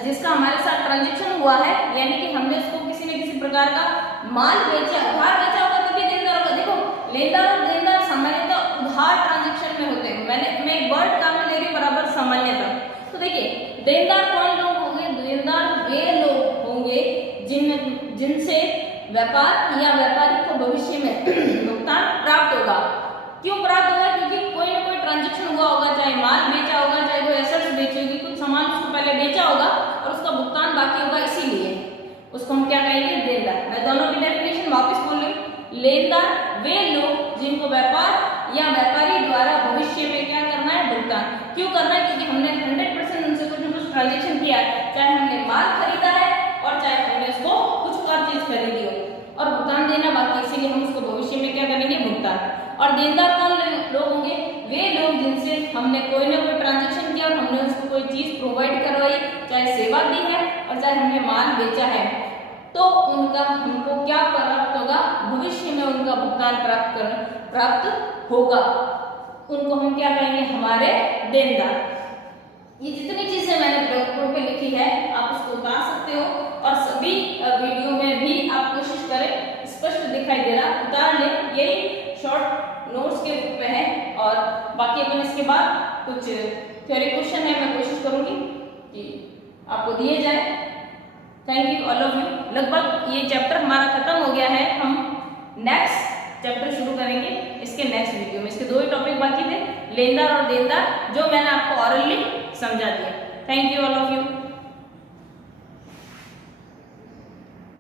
जिसका हमारे साथ ट्रांजेक्शन हुआ है, यानी कि हमने उसको किसी न किसी प्रकार का माल बेचा, उधार बेचा होगा तभी देनदार होगा। देखो, लेनदार और देनदार सामान्यतः उधार ट्रांजेक्शन में होते हैं। मैं एक वर्ड काम में ले रही बराबर सामान्यतः। तो देखिए, देनदार कौन लोग होंगे? देनदार वे लोग होंगे जिनसे व्यापार या व्यापारी को भविष्य में भुगतान प्राप्त होगा। क्यों प्राप्त होगा? क्योंकि कोई ना कोई ट्रांजेक्शन हुआ होगा, चाहे माल बेचा होगा, चाहे कोई एसेट्स बेची होगी, कुछ सामान उसको पहले बेचा होगा और उसका भुगतान बाकी होगा, इसीलिए उसको हम क्या कहेंगे? देनदार। मैं दोनों की डेफिनेशन वापस बोल रही हूँ। लेनदार वे लोग जिनको व्यापार या व्यापारी द्वारा भविष्य में क्या करना है? भुगतान। क्यों करना है? क्योंकि हमने 100% उनसे कुछ ट्रांजेक्शन किया है, चाहे हमने माल खरीदा है और चाहे हमने उसको कुछ और चीज खरीदी हो, और भुगतान देना बाकी, इसीलिए हम उसको भविष्य में क्या करेंगे? भुगतान। और देनदार कौन लोग होंगे? वे लोग जिनसे हमने कोई ना कोई ट्रांजेक्शन किया और हमने उसको कोई चीज प्रोवाइड करवाई, चाहे सेवा दी है और चाहे हमने माल बेचा है, तो उनका हमको क्या प्राप्त होगा? भविष्य में उनका भुगतान प्राप्त होगा। उनको हम क्या कहेंगे? हमारे देनदार। ये जितनी चीजें मैंने प्रयोग पे लिखी है, आप उसको उतार सकते हो और सभी वीडियो में भी आप कोशिश करें, स्पष्ट दिखाई दे रहा, उतार ले। यही शॉर्ट नोट्स के रूप में है, और बाकी अपन इसके बाद कुछ थ्योरी क्वेश्चन है, मैं कोशिश करूंगी कि आपको दिए जाए। Thank you all of you. लगभग ये चैप्टर हमारा खत्म हो गया है। हम नेक्स्ट चैप्टर शुरू करेंगे इसके नेक्स्ट वीडियो में। इसके 2 ही टॉपिक बाकी थे, लेनदार और देनदार, जो मैंने आपको ऑरली समझा दिया। Thank you all of you.